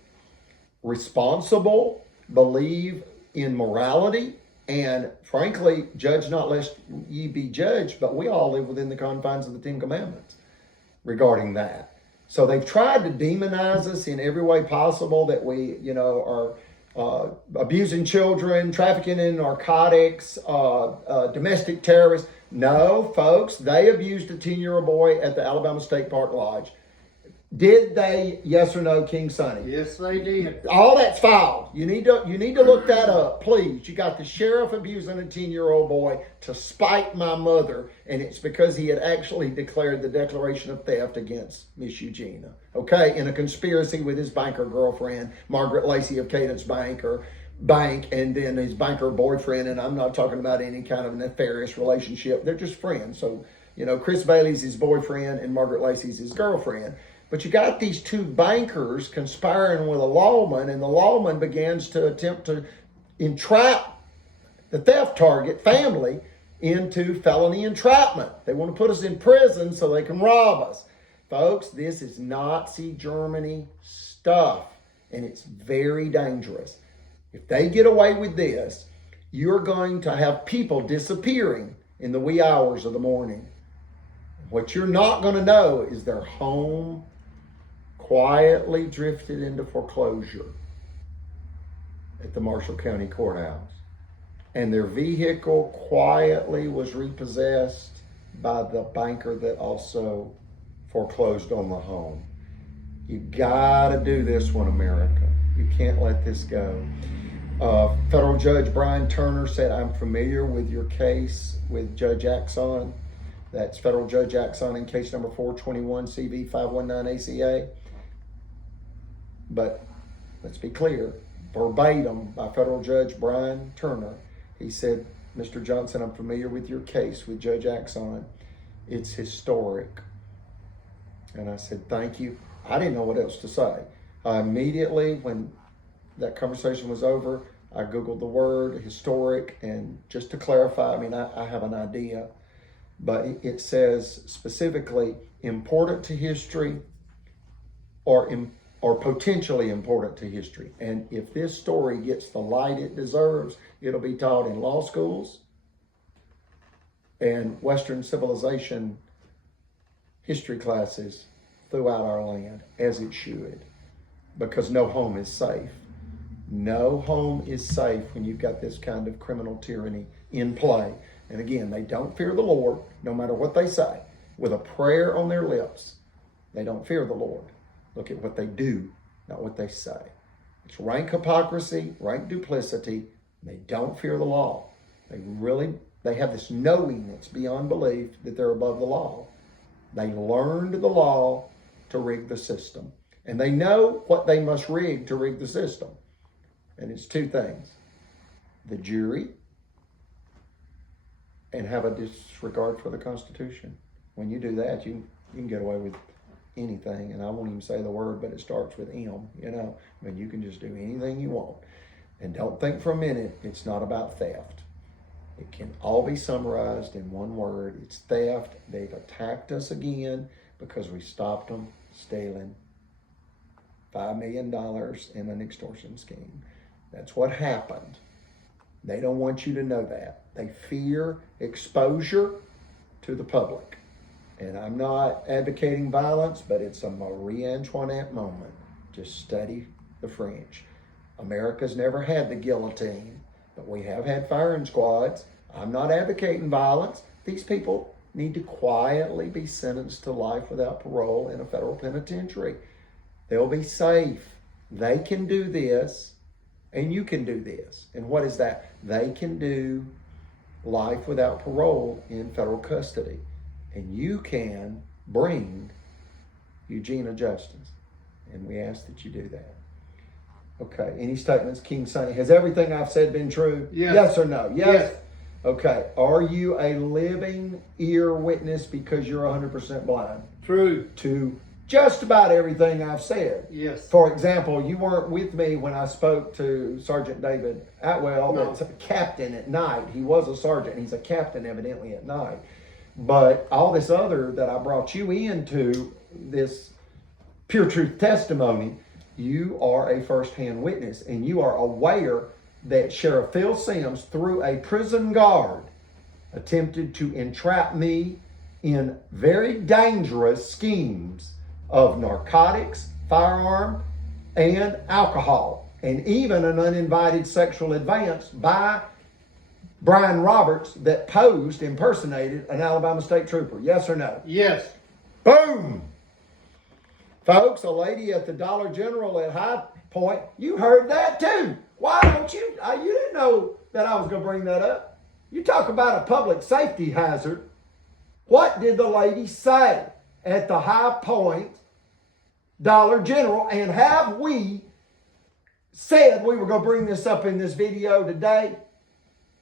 responsible, believe in morality, and frankly, judge not lest ye be judged, but we all live within the confines of the Ten Commandments regarding that. So they've tried to demonize us in every way possible, that we, are abusing children, trafficking in narcotics, domestic terrorists. No, folks, they abused a 10-year-old boy at the Alabama State Park Lodge. Did they, yes or no, King Sonny? Yes, they did. All that's filed. You need to look that up, please. You got the sheriff abusing a 10-year-old boy to spite my mother, and it's because he had actually declared the declaration of theft against Miss Eugenia. Okay, in a conspiracy with his banker girlfriend, Margaret Lacey of Cadence Bank, and then his banker boyfriend, and I'm not talking about any kind of nefarious relationship. They're just friends. So, Chris Bailey's his boyfriend and Margaret Lacey's his girlfriend. But you got these two bankers conspiring with a lawman, and the lawman begins to attempt to entrap the theft target family into felony entrapment. They want to put us in prison so they can rob us. Folks, this is Nazi Germany stuff, and it's very dangerous. If they get away with this, you're going to have people disappearing in the wee hours of the morning. What you're not going to know is their home quietly drifted into foreclosure at the Marshall County Courthouse, and their vehicle quietly was repossessed by the banker that also foreclosed on the home. You gotta do this one, America. You can't let this go. Federal Judge Brian Turner said, I'm familiar with your case with Judge Axon. That's Federal Judge Axon in case number 421 CV 519 ACA. But let's be clear, verbatim by Federal Judge Brian Turner, he said, Mr. Johnson, I'm familiar with your case with Judge Axon. It's historic. And I said, thank you. I didn't know what else to say. Immediately, when that conversation was over, I Googled the word historic, and just to clarify, I mean, I have an idea, but it says specifically important to history or potentially important to history. And if this story gets the light it deserves, it'll be taught in law schools and Western civilization history classes throughout our land, as it should, because no home is safe. No home is safe when you've got this kind of criminal tyranny in play. And again, they don't fear the Lord, no matter what they say. With a prayer on their lips, they don't fear the Lord. Look at what they do, not what they say. It's rank hypocrisy, rank duplicity. They don't fear the law. They have this knowing that's beyond belief that they're above the law. They learned the law to rig the system. And they know what they must rig to rig the system. And it's two things: the jury and have a disregard for the Constitution. When you do that, you can get away with anything. And I won't even say the word, but it starts with M, you know. I mean, you can just do anything you want. And don't think for a minute it's not about theft. It can all be summarized in one word. It's theft. They've attacked us again because we stopped them stealing $5 million in an extortion scheme. That's what happened. They don't want you to know that. They fear exposure to the public. And I'm not advocating violence, but it's a Marie Antoinette moment. Just study the French. America's never had the guillotine, but we have had firing squads. I'm not advocating violence. These people need to quietly be sentenced to life without parole in a federal penitentiary. They'll be safe. They can do this, and you can do this. And what is that? They can do life without parole in federal custody. And you can bring Eugenia justice. And we ask that you do that. Okay, any statements, King Sonny? Has everything I've said been true? Yes. Yes or no? Yes. Okay, are you a living ear witness because you're 100% blind? True. To just about everything I've said. Yes. For example, you weren't with me when I spoke to Sergeant David Atwell, No. that's a captain at night. He was a sergeant. He's a captain evidently at night. But all this other that I brought you into, this pure truth testimony, you are a first-hand witness, and you are aware that Sheriff Phil Sims, through a prison guard, attempted to entrap me in very dangerous schemes of narcotics, firearm, and alcohol, and even an uninvited sexual advance by Brian Roberts that impersonated an Alabama state trooper. Yes or no? Yes. Boom! Folks, a lady at the Dollar General at High Point, you heard that too. Why don't you? You didn't know that I was going to bring that up. You talk about a public safety hazard. What did the lady say at the High Point Dollar General? And have we said we were going to bring this up in this video today?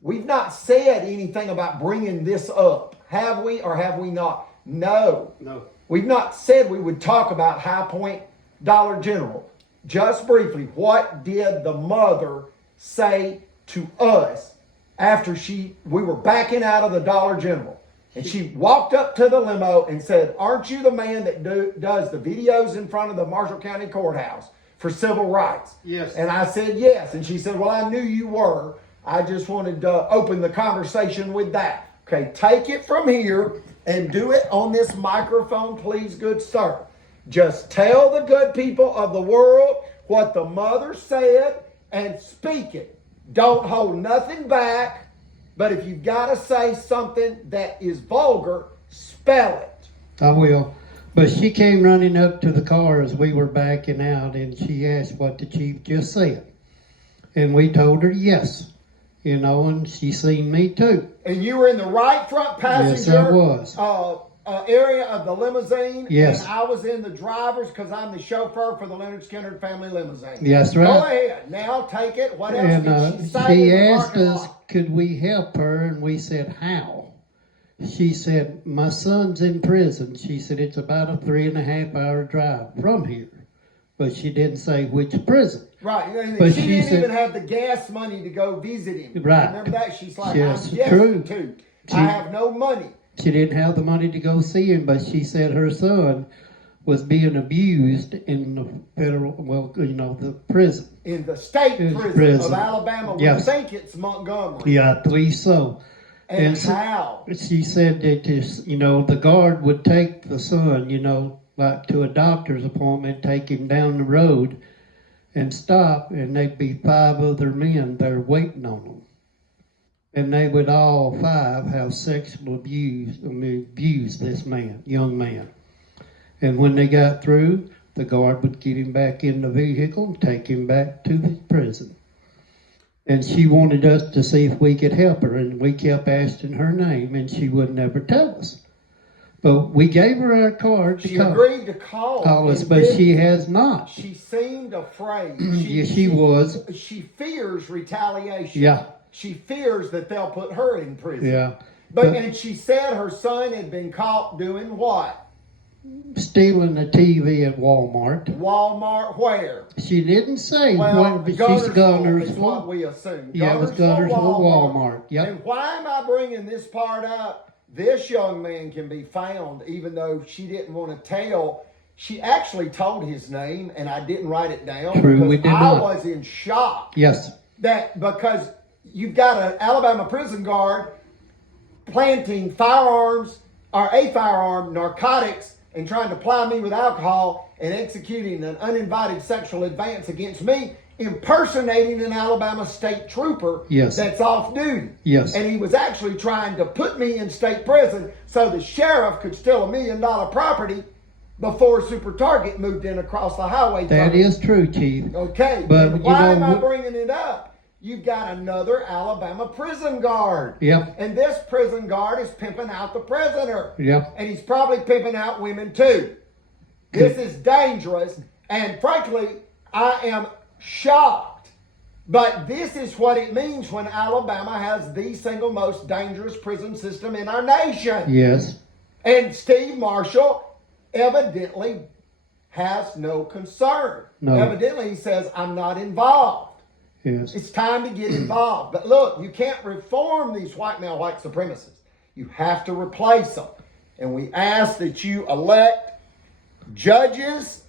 We've not said anything about bringing this up. Have we or have we not? No. No. We've not said we would talk about High Point Dollar General. Just briefly, what did the mother say to us after we were backing out of the Dollar General? And she walked up to the limo and said, "Aren't you the man that does the videos in front of the Marshall County Courthouse for civil rights?" Yes. And I said, "Yes." And she said, "Well, I knew you were. I just wanted to open the conversation with that." Okay, take it from here and do it on this microphone, please, good sir. Just tell the good people of the world what the mother said and speak it. Don't hold nothing back. But if you've got to say something that is vulgar, spell it. I will. But she came running up to the car as we were backing out, and she asked what the chief just said. And we told her yes. You know, and she seen me too. And you were in the right front passenger Yes, I was. Area of the limousine. Yes. And I was in the driver's because I'm the chauffeur for the Lynyrd-Skynyrd family limousine. Yes, right. Go ahead. Now take it. What else And did she say? she in the asked parking us, lot? could we help her? And we said, how? She said, my son's in prison. She said, it's about a 3.5-hour drive from here. But she didn't say which prison. Right. And But she she didn't said- even have the gas money to go visit him. Right. Remember that? She's like, Yes, I'm true. destitute. She- I have no money. She didn't have the money to go see him, but she said her son was being abused in the federal, the prison. In the state In prison, prison. of Alabama. Yes. We think it's Montgomery. Yeah, I believe so. And so- how? She said that the guard would take the son, like to a doctor's appointment, take him down the road and stop, and there'd be 5 other men there waiting on him. And they would all 5 have sexual abuse this young man. And when they got through, the guard would get him back in the vehicle and take him back to the prison. And she wanted us to see if we could help her, and we kept asking her name, and she would never tell us. But we gave her our card to She call agreed to call us, and but then she has not. She seemed afraid. Yes, she was. She fears retaliation. Yeah. She fears that they'll put her in prison. Yeah. And she said her son had been caught doing what? Stealing a TV at Walmart. Walmart where? She didn't say Well, what, but she's Gunnersville is what Gunnersville. we assume. Yeah, it was Gunnersville Walmart. Yep. And why am I bringing this part up? This young man can be found, even though she didn't want to tell. She actually told his name, and I didn't write it down. True, because we did I not. was in shock. Yes. That because you've got an Alabama prison guard planting firearms or a firearm, narcotics, and trying to ply me with alcohol and executing an uninvited sexual advance against me, impersonating an Alabama state trooper Yes. that's off duty. Yes. And he was actually trying to put me in state prison so the sheriff could steal $1 million property before Super Target moved in across the highway. That is true, Chief. Okay, But, and why am I we- bringing it up? You've got another Alabama prison guard. Yep. And this prison guard is pimping out the prisoner. Yep. And he's probably pimping out women too. This is dangerous. And frankly, I am shocked. But this is what it means when Alabama has the single most dangerous prison system in our nation. Yes. And Steve Marshall evidently has no concern. No. Evidently he says, I'm not involved. Yes. It's time to get involved. But look, you can't reform these white male white supremacists. You have to replace them. And we ask that you elect judges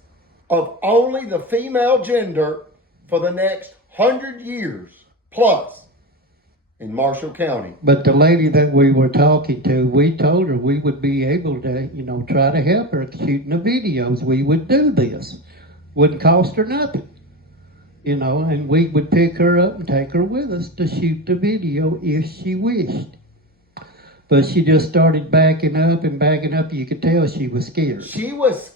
of only the female gender for the next 100 years plus in Marshall County. But the lady that we were talking to, we told her we would be able to, try to help her shooting the videos. We would do this. Wouldn't cost her nothing. And we would pick her up and take her with us to shoot the video if she wished. But she just started backing up. You could tell she was scared. She was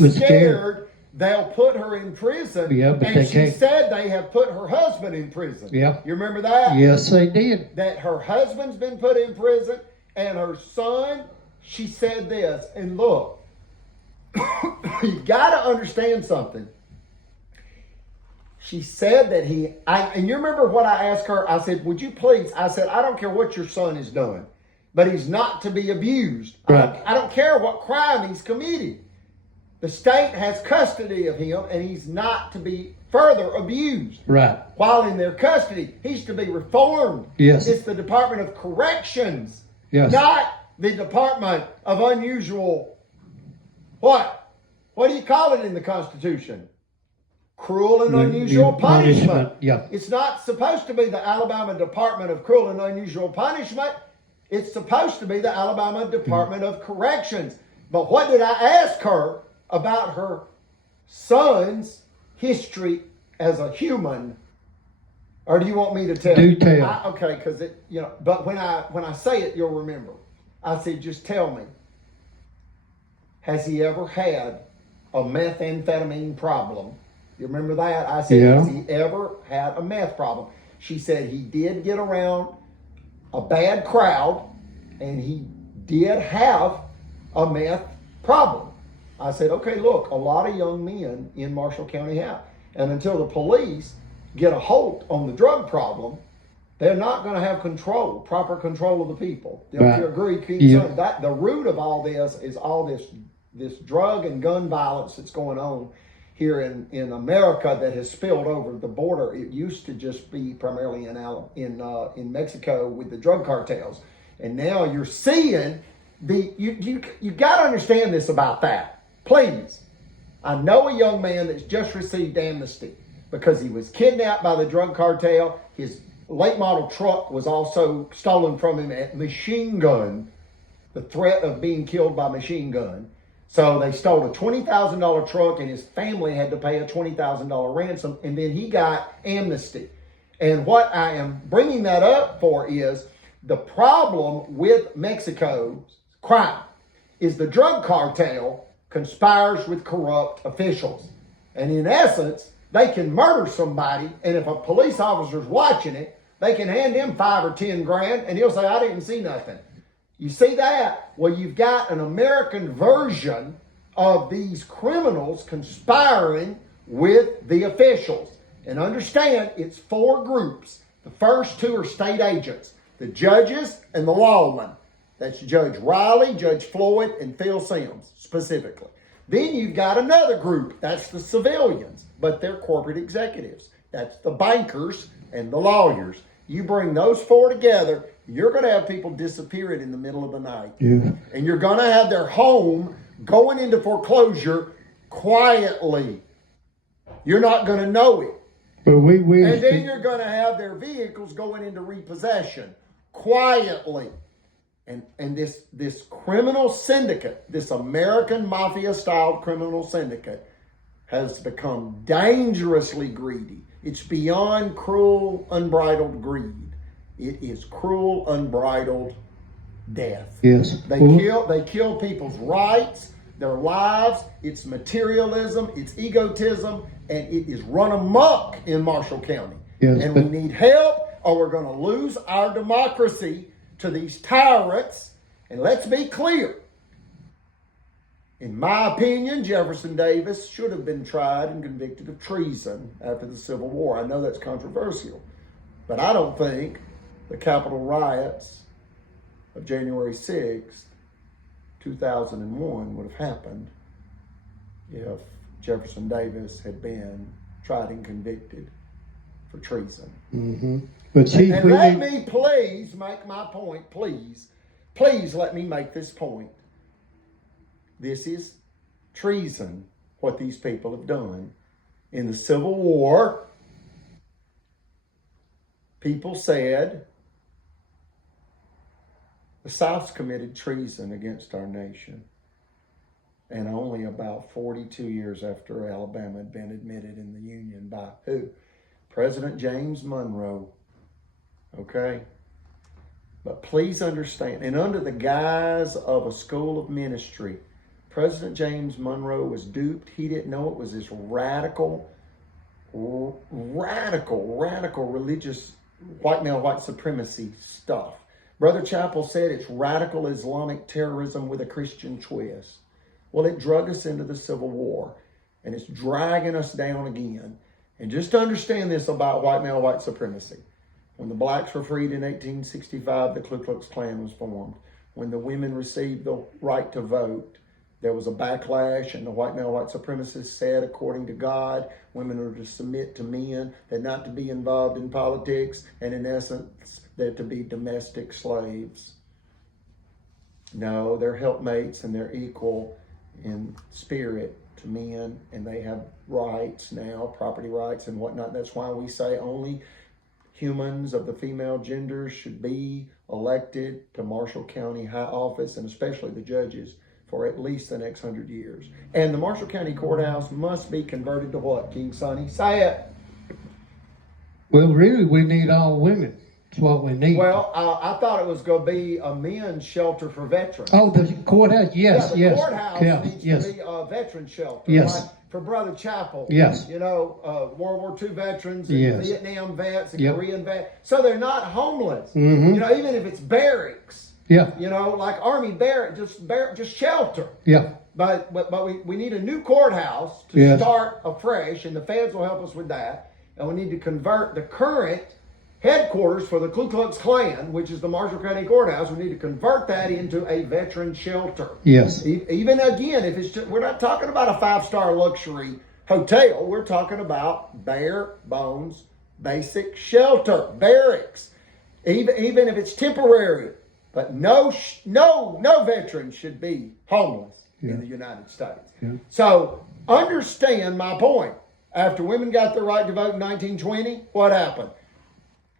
was scared they'll put her in prison. Yeah, but and they she can't. said they have put her husband in prison. Yeah. You remember that? Yes, they did. That her husband's been put in prison and her son, she said this. And look, you got to understand something. She said that and you remember what I asked her? I said, would you please, I said, I don't care what your son is doing. but he's not to be abused. Right. I don't care what crime he's committed. The state has custody of him, and he's not to be further abused. Right. While in their custody, he's to be reformed. Yes. It's the Department of Corrections, Yes. not the Department of Unusual, what? What do you call it in the Constitution? Cruel and unusual punishment. Yeah. It's not supposed to be the Alabama Department of Cruel and Unusual Punishment. It's supposed to be the Alabama Department of Corrections. But what did I ask her about her son's history as a human? Or do you want me to tell Do you? tell. Okay, because it, but when I say it, you'll remember. I said, just tell me, has he ever had a methamphetamine problem? You remember that? I said, Yeah. has he ever had a meth problem? She said he did get around a bad crowd, and he did have a meth problem. I said, okay, look, a lot of young men in Marshall County have. And until the police get a hold on the drug problem, they're not going to have proper control of the people. Don't Right. you agree, Keith? Yeah. That the root of all this is all this drug and gun violence that's going on here in America that has spilled over the border. It used to just be primarily in Mexico with the drug cartels, and now you're seeing you got to understand this about that. Please, I know a young man that's just received amnesty because he was kidnapped by the drug cartel. His late model truck was also stolen from him at machine gun, the threat of being killed by machine gun. So they stole a $20,000 truck, and his family had to pay a $20,000 ransom, and then he got amnesty. And what I am bringing that up for is the problem with Mexico's crime is the drug cartel conspires with corrupt officials. And in essence, they can murder somebody, and if a police officer's watching it, they can hand him $5 or $10 grand, and he'll say, I didn't see nothing. You see that? Well, you've got an American version of these criminals conspiring with the officials. And understand, it's 4 groups. The first 2 are state agents, the judges and the lawmen. That's Judge Riley, Judge Floyd, and Phil Sims, specifically. Then you've got another group. That's the civilians, but they're corporate executives. That's the bankers and the lawyers. You bring those 4 together, you're going to have people disappearing in the middle of the night. Yeah. And you're going to have their home going into foreclosure quietly. You're not going to know it. But we And then you're going to have their vehicles going into repossession quietly. And this criminal syndicate, this American mafia-style criminal syndicate, has become dangerously greedy. It's beyond cruel, unbridled greed. It is cruel, unbridled death. Yes. They kill people's rights, their lives. It's materialism, it's egotism, and it is run amok in Marshall County. Yes, and but- we need help, or we're going to lose our democracy to these tyrants. And let's be clear. In my opinion, Jefferson Davis should have been tried and convicted of treason after the Civil War. I know that's controversial, but I don't think the Capitol riots of January 6th, 2001 would have happened if Jefferson Davis had been tried and convicted for treason. Mm-hmm. But Chief, And let me please make my point, please. Please let me make this point. This is treason, what these people have done. In the Civil War, people said the South's committed treason against our nation. And only about 42 years after Alabama had been admitted in the Union by who? President James Monroe. Okay? But please understand, and under the guise of a school of ministry, President James Monroe was duped. He didn't know it was this radical religious white male, white supremacy stuff. Brother Chappell said it's radical Islamic terrorism with a Christian twist. Well, it drug us into the Civil War, and it's dragging us down again. And just to understand this about white male, white supremacy. When the blacks were freed in 1865, the Ku Klux Klan was formed. When the women received the right to vote, there was a backlash, and the white male white supremacists said, according to God, women are to submit to men, they're not to be involved in politics, and in essence, they're to be domestic slaves. No, they're helpmates and they're equal in spirit to men, and they have rights now, property rights and whatnot. That's why we say only humans of the female gender should be elected to Marshall County high office, and especially the judges, for at least the next 100 years. And the Marshall County Courthouse must be converted to what, King Sonny? Say it. Well, really, we need all women. That's what we need. Well, I thought it was going to be a men's shelter for veterans. Oh, the courthouse, yes, Yeah, the yes. courthouse Yeah, needs yes. to be a veteran shelter. Yes. Like for Brother Chapel. Yes. You know, World War II veterans, and Yes. Vietnam vets, and Yep. Korean vets. So they're not homeless. Mhm. You know, even if it's barracks. Yeah, You know, like Army barrack, just shelter. yeah, But we need a new courthouse to Yes. start afresh, and the feds will help us with that. And we need to convert the current headquarters for the Ku Klux Klan, which is the Marshall County Courthouse. We need to convert that into a veteran shelter. yes. Even again, if it's just, we're not talking about a 5-star luxury hotel. We're talking about bare bones, basic shelter, barracks. Even if it's temporary, but no veteran should be homeless in the United States. Yeah. So understand my point. After women got the right to vote in 1920, what happened?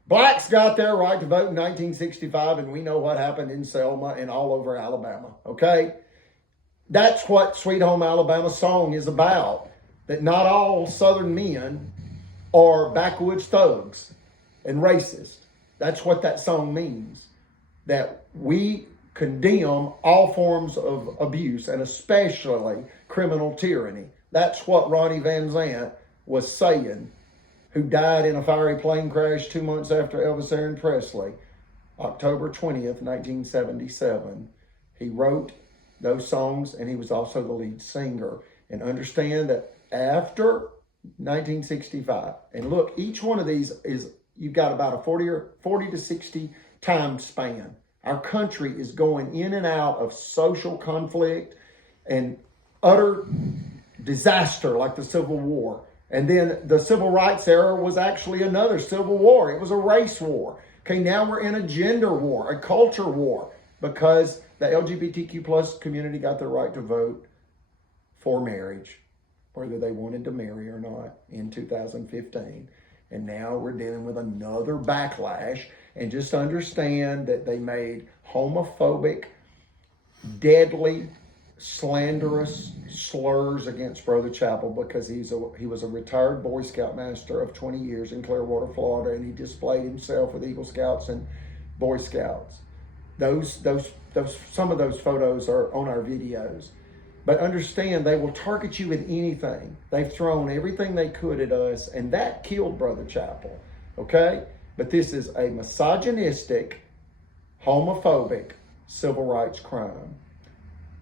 Blacks got their right to vote in 1965, and we know what happened in Selma and all over Alabama, okay? That's what Sweet Home Alabama song is about, that not all Southern men are backwoods thugs and racist. That's what that song means, that we condemn all forms of abuse and especially criminal tyranny. That's what Ronnie Van Zant was saying, who died in a fiery plane crash 2 months after Elvis Aaron Presley, October 20th, 1977. He wrote those songs, and he was also the lead singer. And understand that after 1965, and look, each one of these is, you've got about a 40 to 60 time span. Our country is going in and out of social conflict and utter disaster like the Civil War. And then the Civil Rights era was actually another civil war. It was a race war. Okay, now we're in a gender war, a culture war, because the LGBTQ plus community got the right to vote for marriage, whether they wanted to marry or not, in 2015. And now we're dealing with another backlash. And just understand that they made homophobic, deadly, slanderous slurs against Brother Chapel because he was a retired Boy Scout master of 20 years in Clearwater, Florida, and he displayed himself with Eagle Scouts and Boy Scouts. Some of those photos are on our videos. But understand, they will target you with anything. They've thrown everything they could at us, and that killed Brother Chapel. Okay? But this is a misogynistic, homophobic civil rights crime.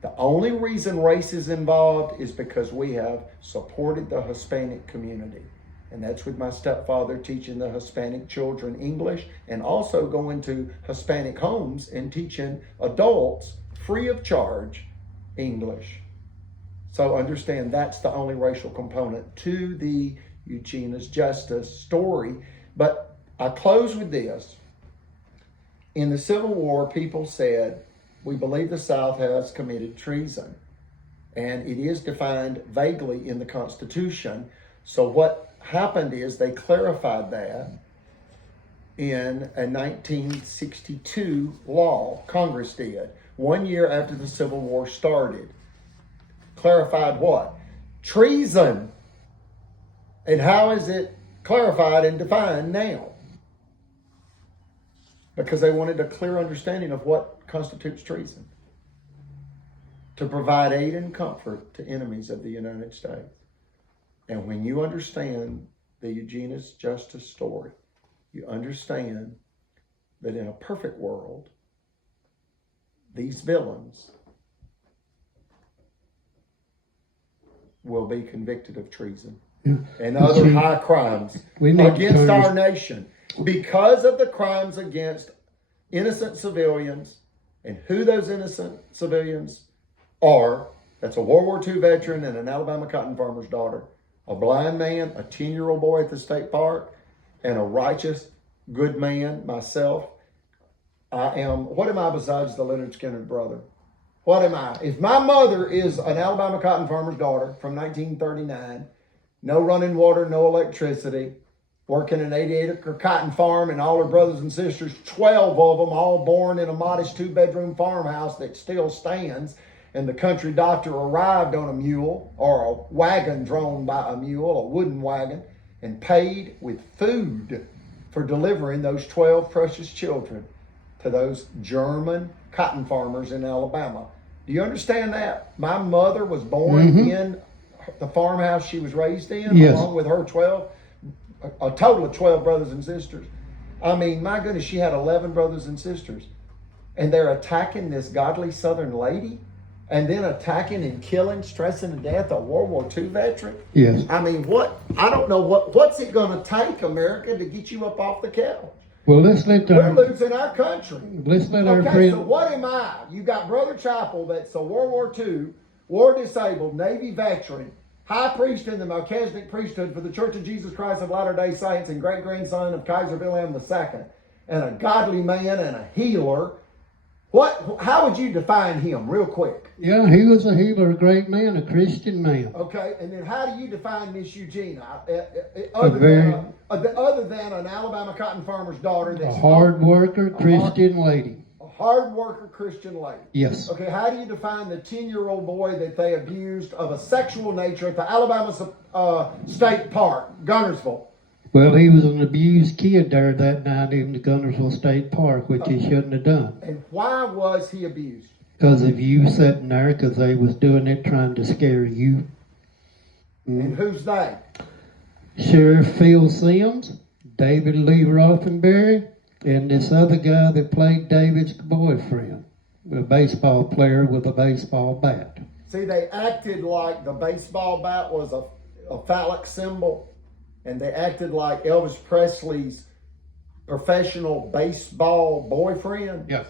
The only reason race is involved is because we have supported the Hispanic community. And that's with my stepfather teaching the Hispanic children English and also going to Hispanic homes and teaching adults free of charge English. So understand that's the only racial component to the Eugenia's Justice story. But I close with this. In the Civil War, people said, we believe the South has committed treason. And it is defined vaguely in the Constitution. So what happened is they clarified that in a 1962 law, Congress did, 1 year after the Civil War started. Clarified what? Treason. And how is it clarified and defined now? Because they wanted a clear understanding of what constitutes treason. To provide aid and comfort to enemies of the United States. And when you understand the Eugenia's Justice story, you understand that in a perfect world, these villains will be convicted of treason and other high crimes against our nation. because of the crimes against innocent civilians and who those innocent civilians are. That's a World War II veteran and an Alabama cotton farmer's daughter, a blind man, a 10-year-old boy at the state park, and a righteous, good man, myself. What am I besides the Lynyrd-Skynyrd-Brother? What am I? If my mother is an Alabama cotton farmer's daughter from 1939, no running water, no electricity, working an 88-acre cotton farm, and all her brothers and sisters, 12 of them, all born in a modest 2-bedroom farmhouse that still stands, and the country doctor arrived on a mule or a wagon drawn by a mule, a wooden wagon, and paid with food for delivering those 12 precious children to those German cotton farmers in Alabama. Do you understand that? My mother was born in the farmhouse she was raised in, along with her 12, a total of 12 brothers and sisters. I mean, my goodness, she had 11 brothers and sisters. And they're attacking this godly Southern lady, and then attacking and killing, stressing to death a World War II veteran. Yes. I mean, I don't know what's it going to take, America, to get you up off the couch? Well, let's let We're losing our country. Let's let our Okay, friend. so what am I? You got Brother Chappell, that's a World War II, war disabled, Navy veteran, high priest in the Melchizedek priesthood for the Church of Jesus Christ of Latter-day Saints, and great-grandson of Kaiser Wilhelm II, and a godly man and a healer. How would you define him, real quick? Yeah, he was a healer, a great man, a Christian man. Okay, and then how do you define Miss Eugenia? Other than an Alabama cotton farmer's daughter, A hard worker, Christian lady. a hard worker Christian lady. Yes. Okay, how do you define the 10-year-old boy that they abused of a sexual nature at the Alabama State Park, Gunnersville? Well, he was an abused kid there that night in the Gunnersville State Park, which he shouldn't have done. And why was he abused? Because of you sitting there, because they was doing it trying to scare you. And who's they? Sheriff Phil Sims, David Lee Rothenberry, and this other guy that played David's boyfriend, a baseball player with a baseball bat. See, they acted like the baseball bat was a phallic symbol, and they acted like Elvis Presley's professional baseball boyfriend. Yeah.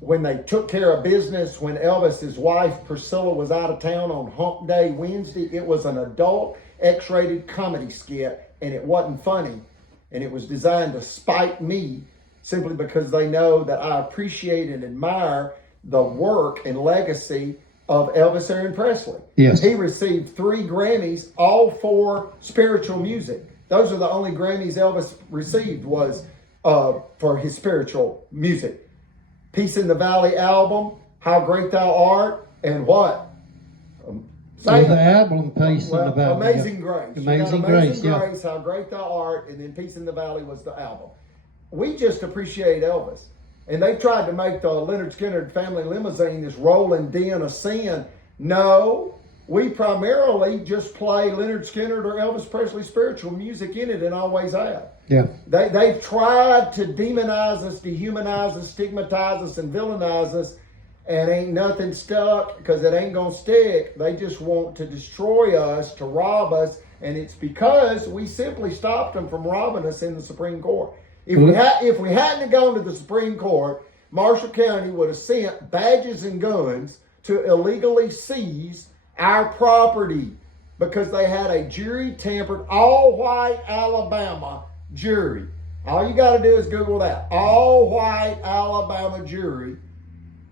When they took care of business, when Elvis's wife Priscilla was out of town on Hump Day Wednesday, it was an adult X-rated comedy skit, and it wasn't funny. And it was designed to spite me simply because they know that I appreciate and admire the work and legacy of Elvis Aaron Presley. Yes. He received 3 Grammys, all for spiritual music. Those are the only Grammys Elvis received was for his spiritual music. Peace in the Valley album, How Great Thou Art, and what? So the album Peace in the Valley. Amazing Grace. Amazing Grace, Grace, How Great Thou Art, and then Peace in the Valley was the album. We just appreciate Elvis. And they tried to make the Lynyrd-Skynyrd family limousine this rolling den of sin. No, we primarily just play Lynyrd-Skynyrd or Elvis Presley spiritual music in it, and always have. Yeah. They've tried to demonize us, dehumanize us, stigmatize us, and villainize us, and ain't nothing stuck because it ain't going to stick. They just want to destroy us, to rob us, and it's because we simply stopped them from robbing us in the Supreme Court. If we hadn't gone to the Supreme Court, Marshall County would have sent badges and guns to illegally seize our property because they had a jury-tampered, all-white Alabama jury. All you got to do is Google that. All-white Alabama jury,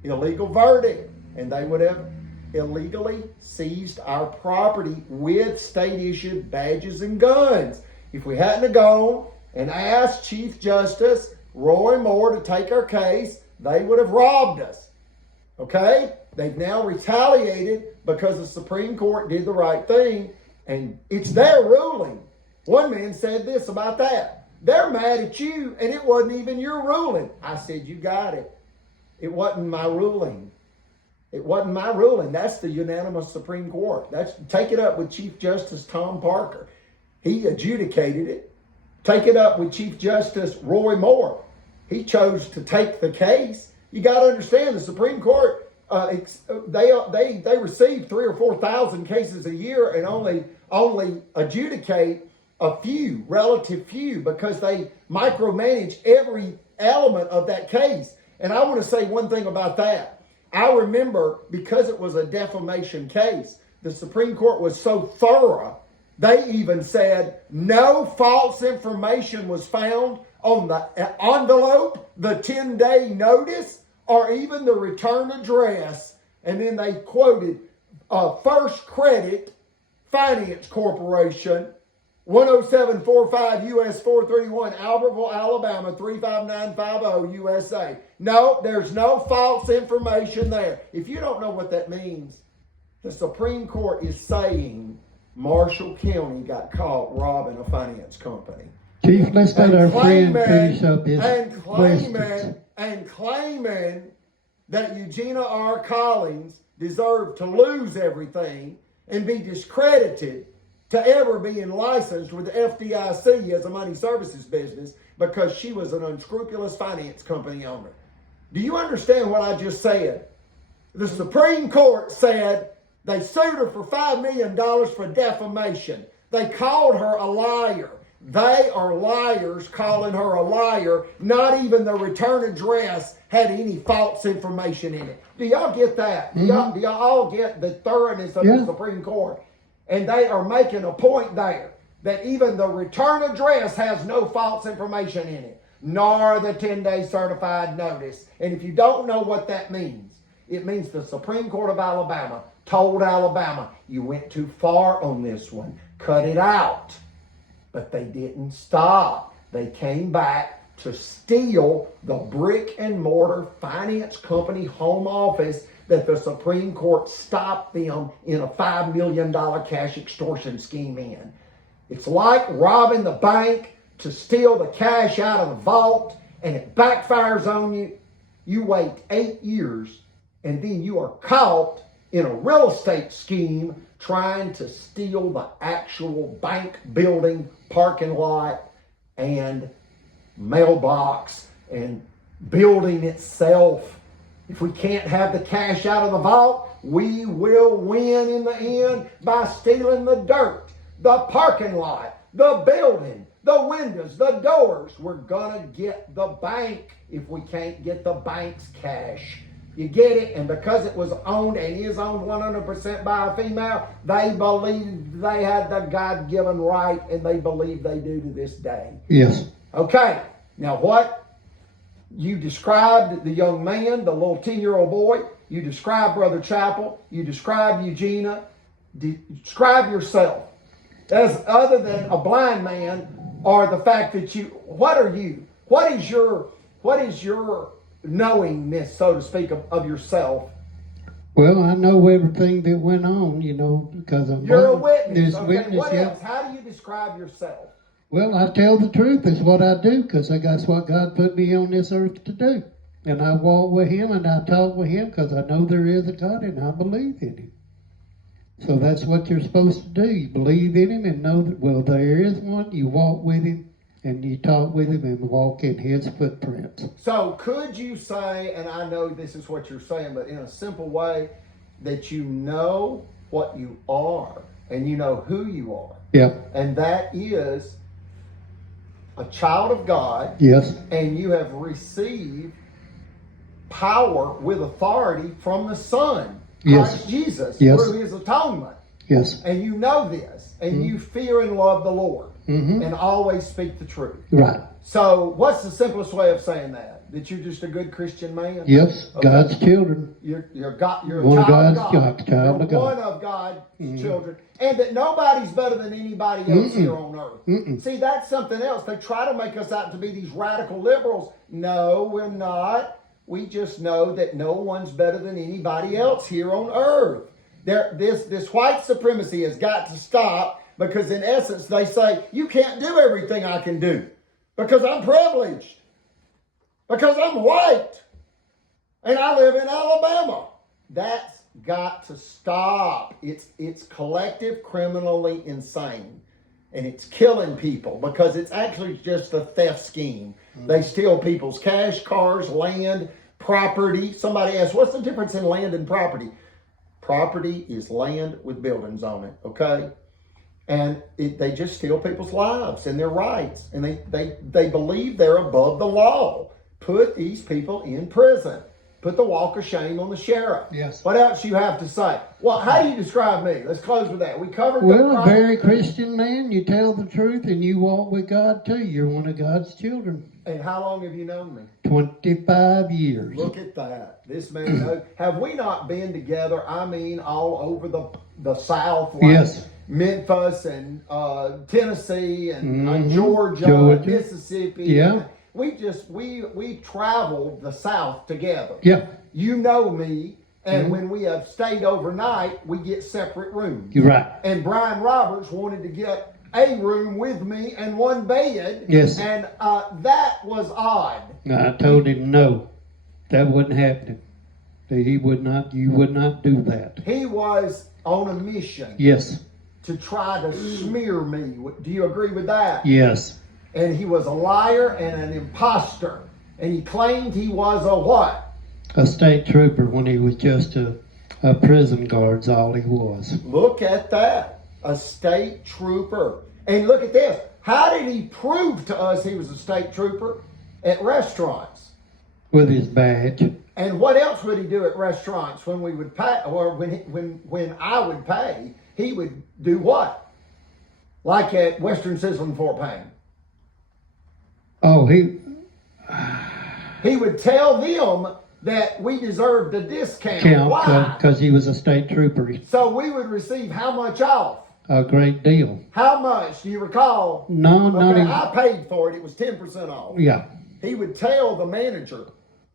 illegal verdict. And they would have illegally seized our property with state-issued badges and guns. If we hadn't gone and asked Chief Justice Roy Moore to take our case, they would have robbed us. Okay? They've now retaliated because the Supreme Court did the right thing, and it's their ruling. One man said this about that. They're mad at you, and it wasn't even your ruling. I said, you got it. It wasn't my ruling. It wasn't my ruling. That's the unanimous Supreme Court. Take it up with Chief Justice Tom Parker. He adjudicated it. Take it up with Chief Justice Roy Moore. He chose to take the case. You got to understand the Supreme Court. They receive 3,000 or 4,000 cases a year and only adjudicate a few, relative few, because they micromanage every element of that case. And I want to say one thing about that. I remember, because it was a defamation case, the Supreme Court was so thorough, they even said no false information was found on the envelope, the 10-day notice, or even the return address. And then they quoted First Credit Finance Corporation, 10745 US 431, Albertville, Alabama, 35950 USA. No, there's no false information there. If you don't know what that means, the Supreme Court is saying Marshall County got caught robbing a finance company. Chief, let's let our friend finish up his claiming that Eugenia R. Collins deserved to lose everything and be discredited to ever being licensed with the FDIC as a money services business because she was an unscrupulous finance company owner. Do you understand what I just said? The Supreme Court said they sued her for $5 million for defamation. They called her a liar. They are liars calling her a liar. Not even the return address had any false information in it. Do y'all get that? Do y'all all get the thoroughness of the Supreme Court? And they are making a point there that even the return address has no false information in it, nor the 10-day certified notice. And if you don't know what that means, it means the Supreme Court of Alabama told Alabama, you went too far on this one. Cut it out. But they didn't stop. They came back to steal the brick and mortar finance company home office that the Supreme Court stopped them in a $5 million cash extortion scheme in. It's like robbing the bank to steal the cash out of the vault, and it backfires on you. You wait 8 years, and then you are caught in a real estate scheme trying to steal the actual bank building, parking lot, and mailbox, and building itself. If we can't have the cash out of the vault, we will win in the end by stealing the dirt, the parking lot, the building, the windows, the doors. We're going to get the bank if we can't get the bank's cash. You get it? And because it was owned and is owned 100% by a female, they believe they had the God-given right, and they believe they do to this day. Yes. Okay. Now what? You described the young man, the little 10-year-old boy. You described Brother Chapel. You described Eugenia. Describe yourself as other than a blind man, or the fact that you. What are you? What is your knowingness, so to speak, of yourself? Well, I know everything that went on, because I'm. You're a witness. Okay, witness, what else? How do you describe yourself? Well, I tell the truth is what I do, because that's what God put me on this earth to do. And I walk with Him and I talk with Him because I know there is a God and I believe in Him. So that's what you're supposed to do. You believe in Him and know that, well, there is one. You walk with Him and you talk with Him and walk in His footprints. So could you say, and I know this is what you're saying, but in a simple way, that you know what you are and you know who you are? Yeah. And that is a child of God. Yes. And you have received power with authority from the Son, Christ Jesus, through His atonement. Yes. And you know this, and you fear and love the Lord, and always speak the truth. Right. So what's the simplest way of saying that? That you're just a good Christian man? Yes. Okay. God's children. You're a child of God. You're one of God's children. And that nobody's better than anybody else here on earth. See, that's something else. They try to make us out to be these radical liberals. No, we're not. We just know that no one's better than anybody else here on earth. This white supremacy has got to stop, because in essence they say, you can't do everything I can do because I'm privileged, because I'm white, and I live in Alabama. That's got to stop. It's collective criminally insane, and it's killing people because it's actually just a theft scheme. They steal people's cash, cars, land, property. Somebody asked, what's the difference in land and property? Property is land with buildings on it, okay? And they just steal people's lives and their rights. And they believe they're above the law. Put these people in prison. Put the walk of shame on the sheriff. Yes. What else you have to say? Well, how do you describe me? Let's close with that. We covered Well, a very Christian man. You tell the truth and you walk with God too. You're one of God's children. And how long have you known me? 25 years. Look at that. This man knows. Have we not been together, I mean, all over the South? Like Yes. Memphis and Tennessee and Mhm. Georgia, Mississippi. Yeah. We traveled the South together. Yeah. You know me, and when we have stayed overnight, we get separate rooms. You're right. And Brian Roberts wanted to get a room with me and one bed. Yes. And that was odd. I told him no, that wasn't happening. That he would not. You would not do that. He was on a mission Yes. to try to smear me. Do you agree with that? Yes. And he was a liar and an imposter. And he claimed he was a what? A state trooper when he was just a prison guard's all he was. Look at that. A state trooper. And look at this. How did he prove to us he was a state trooper? At restaurants. With his badge. And what else would he do at restaurants when we would pay, or when I would pay? He would do what? Like at Western Sizzling Fort Payne. Oh, he would tell them that we deserved a discount. Why? because he was a state trooper. So we would receive how much off? A great deal. How much? Do you recall? No, not Okay, even. I paid for it. It was 10% off. Yeah. He would tell the manager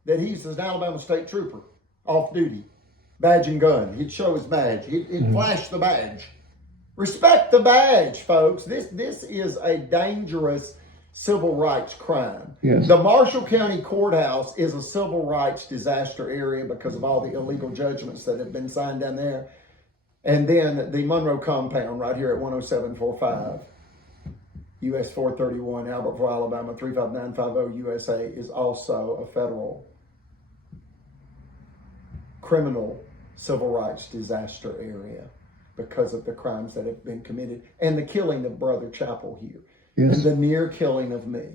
that he's an Alabama state trooper, off duty, badge and gun. He'd show his badge. He'd flash the badge. Respect the badge, folks. This is a dangerous civil rights crime. Yes. The Marshall County Courthouse is a civil rights disaster area because of all the illegal judgments that have been signed down there. And then the Monroe compound right here at 10745, US 431, Albertville, Alabama, 35950 USA is also a federal criminal civil rights disaster area because of the crimes that have been committed and the killing of Brother Chapel here. Yes. And the near killing of me.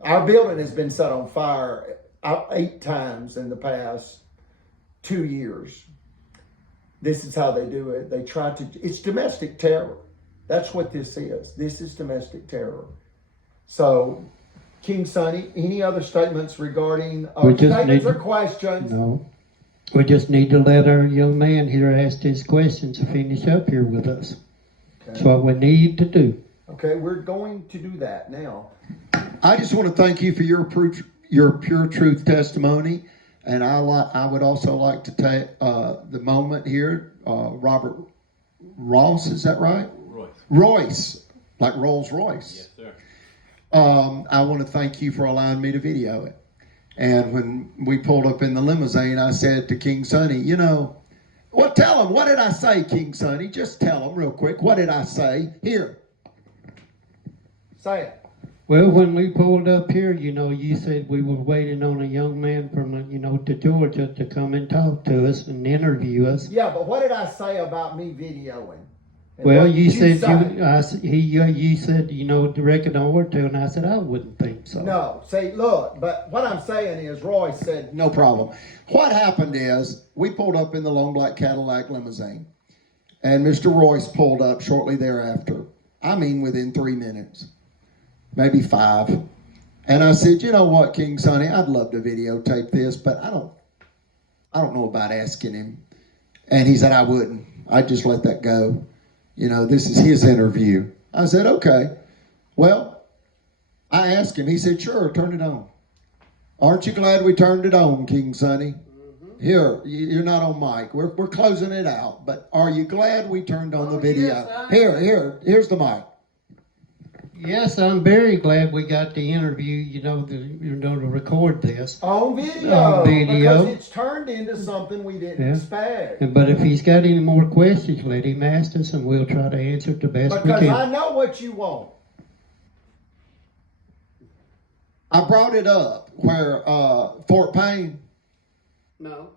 Our building has been set on fire 8 times in the past 2 years. This is how they do it. They try to, it's domestic terror. That's what this is. This is domestic terror. So, King Sonny, any other statements regarding, statements or questions? No. We just need to let our young man here ask his questions to finish up here with us. Okay. That's what we need to do. Okay, we're going to do that now. I just want to thank you for your pure truth testimony, and I would also like to take the moment here. Robert Ross, is that right? Royce, like Rolls Royce. Yes, sir. I want to thank you for allowing me to video it. And when we pulled up in the limousine, I said to King Sonny, tell him, what did I say, King Sonny? Just tell him real quick. What did I say? Here. Say it. Well, when we pulled up here, you said we were waiting on a young man from, to Georgia to come and talk to us and interview us. Yeah, but what did I say about me videoing? And Well, what you did said you said direct an order to, and I said I wouldn't think so. No, see, look, but what I'm saying is Roy said, No problem. What happened is we pulled up in the long black Cadillac limousine, and Mr. Royce pulled up shortly thereafter. I mean, within 3 minutes, maybe 5. And I said, you know what, King Sonny, I'd love to videotape this, but I don't know about asking him. And he said, I wouldn't. I'd just let that go. This is his interview. I said, okay. Well, I asked him. He said, sure, turn it on. Aren't you glad we turned it on, King Sonny? Mm-hmm. Here, you're not on mic. We're closing it out. But are you glad we turned on the video? Yes, here's the mic. Yes, I'm very glad we got the interview, to record this. on video. On video. Because it's turned into something we didn't expect. But if he's got any more questions, let him ask us, and we'll try to answer it the best we Because can. I know what you want. I brought it up where Fort Payne, No.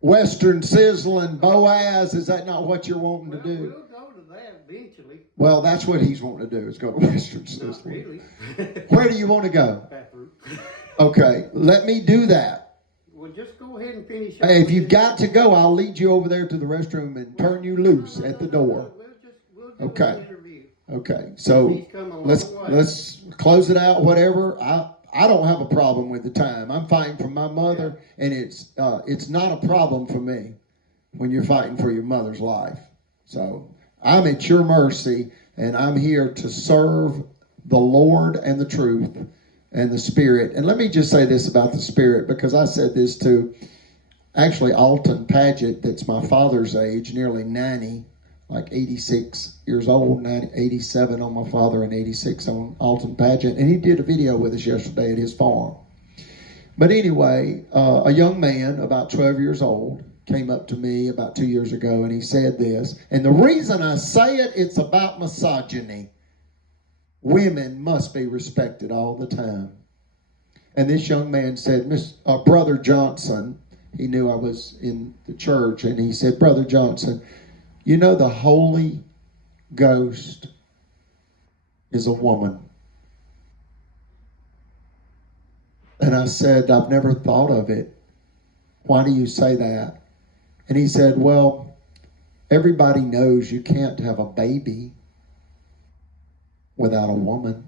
Western Sizzling, Boaz, is that not what you're wanting to do? We'll go to that eventually. Well, that's what he's wanting to do, is go to Western Not System. really. Where do you want to go? Bathroom. Okay, let me do that. Well, just go ahead and finish. Hey, if you've got to go, I'll lead you over there to the restroom and turn you loose at the door. We'll do Okay. an interview. Okay, so He's come a long let's way. close it out. Whatever. I don't have a problem with the time. I'm fighting for my mother, and it's not a problem for me when you're fighting for your mother's life. So I'm at your mercy, and I'm here to serve the Lord and the truth and the Spirit. And let me just say this about the Spirit, because I said this to actually Alton Paget, that's my father's age, nearly 90, like 86 years old, 87 on my father and 86 on Alton Paget. And he did a video with us yesterday at his farm. But anyway, a young man about 12 years old came up to me about 2 years ago, and he said this. And the reason I say it, it's about misogyny. Women must be respected all the time. And this young man said, Brother Johnson, he knew I was in the church, and he said, Brother Johnson, you know the Holy Ghost is a woman. And I said, I've never thought of it. Why do you say that? And he said, well, everybody knows you can't have a baby without a woman.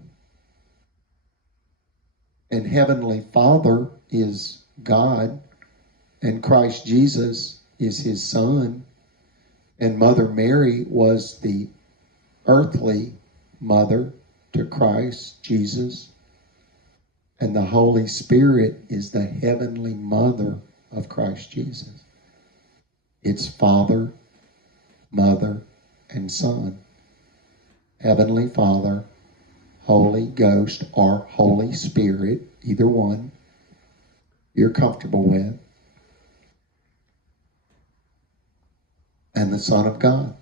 And Heavenly Father is God, and Christ Jesus is his Son, and Mother Mary was the earthly mother to Christ Jesus, and the Holy Spirit is the heavenly mother of Christ Jesus. It's Father, Mother, and Son. Heavenly Father, Holy Ghost, or Holy Spirit, either one you're comfortable with, and the Son of God.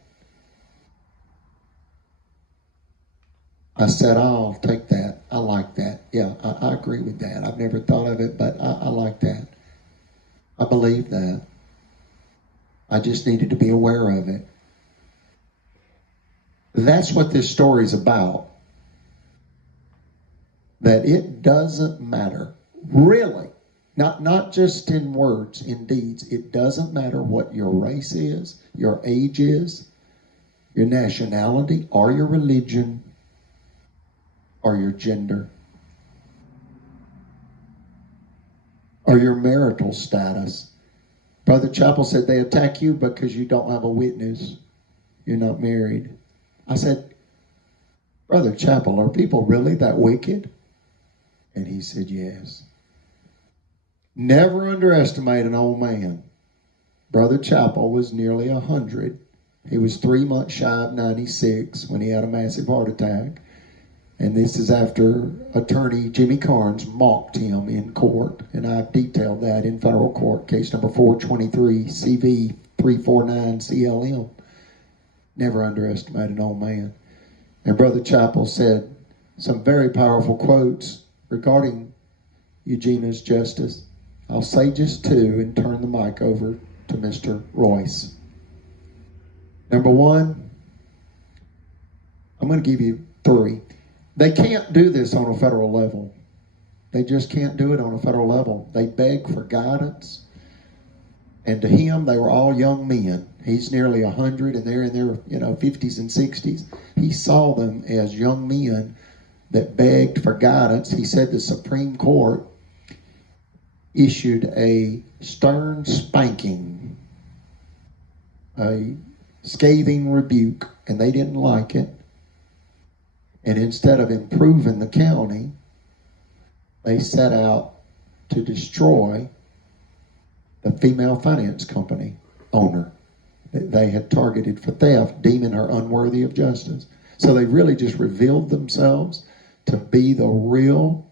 I said, I'll take that. I like that. Yeah, I agree with that. I've never thought of it, but I like that. I believe that. I just needed to be aware of it. That's what this story is about. That it doesn't matter, really, not just in words, in deeds. It doesn't matter what your race is, your age is, your nationality, or your religion, or your gender, or your marital status. Brother Chappell said they attack you because you don't have a witness. You're not married. I said, Brother Chappell, are people really that wicked? And he said, yes. Never underestimate an old man. Brother Chappell was nearly 100. He was 3 months shy of 96 when he had a massive heart attack. And this is after attorney Jimmy Carnes mocked him in court. And I've detailed that in federal court, case number 423 CV 349 CLM. Never underestimate an old man. And Brother Chappell said some very powerful quotes regarding Eugenia's justice. I'll say just two and turn the mic over to Mr. Royce. Number one, I'm going to give you three. They can't do this on a federal level. They just can't do it on a federal level. They beg for guidance. And to him, they were all young men. He's nearly 100, and they're in their 50s and 60s. He saw them as young men that begged for guidance. He said the Supreme Court issued a stern spanking, a scathing rebuke, and they didn't like it. And instead of improving the county, they set out to destroy the female finance company owner that they had targeted for theft, deeming her unworthy of justice. So they really just revealed themselves to be the real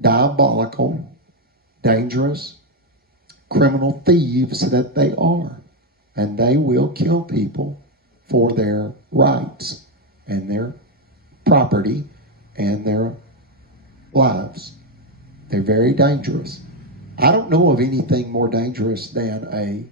diabolical, dangerous, criminal thieves that they are. And they will kill people for their rights and their property and their lives. They're very dangerous. I don't know of anything more dangerous than a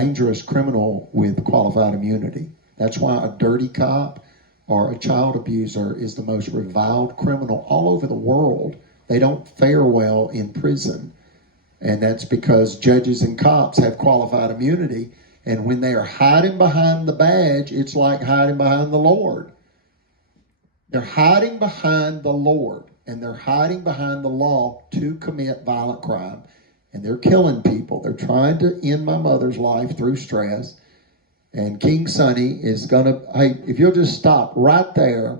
dangerous criminal with qualified immunity. That's why a dirty cop or a child abuser is the most reviled criminal all over the world. They don't fare well in prison. And that's because judges and cops have qualified immunity. And when they are hiding behind the badge, it's like hiding behind the Lord. They're hiding behind the Lord, and they're hiding behind the law to commit violent crime. And they're killing people. They're trying to end my mother's life through stress. And King Sonny is going to, hey, if you'll just stop right there.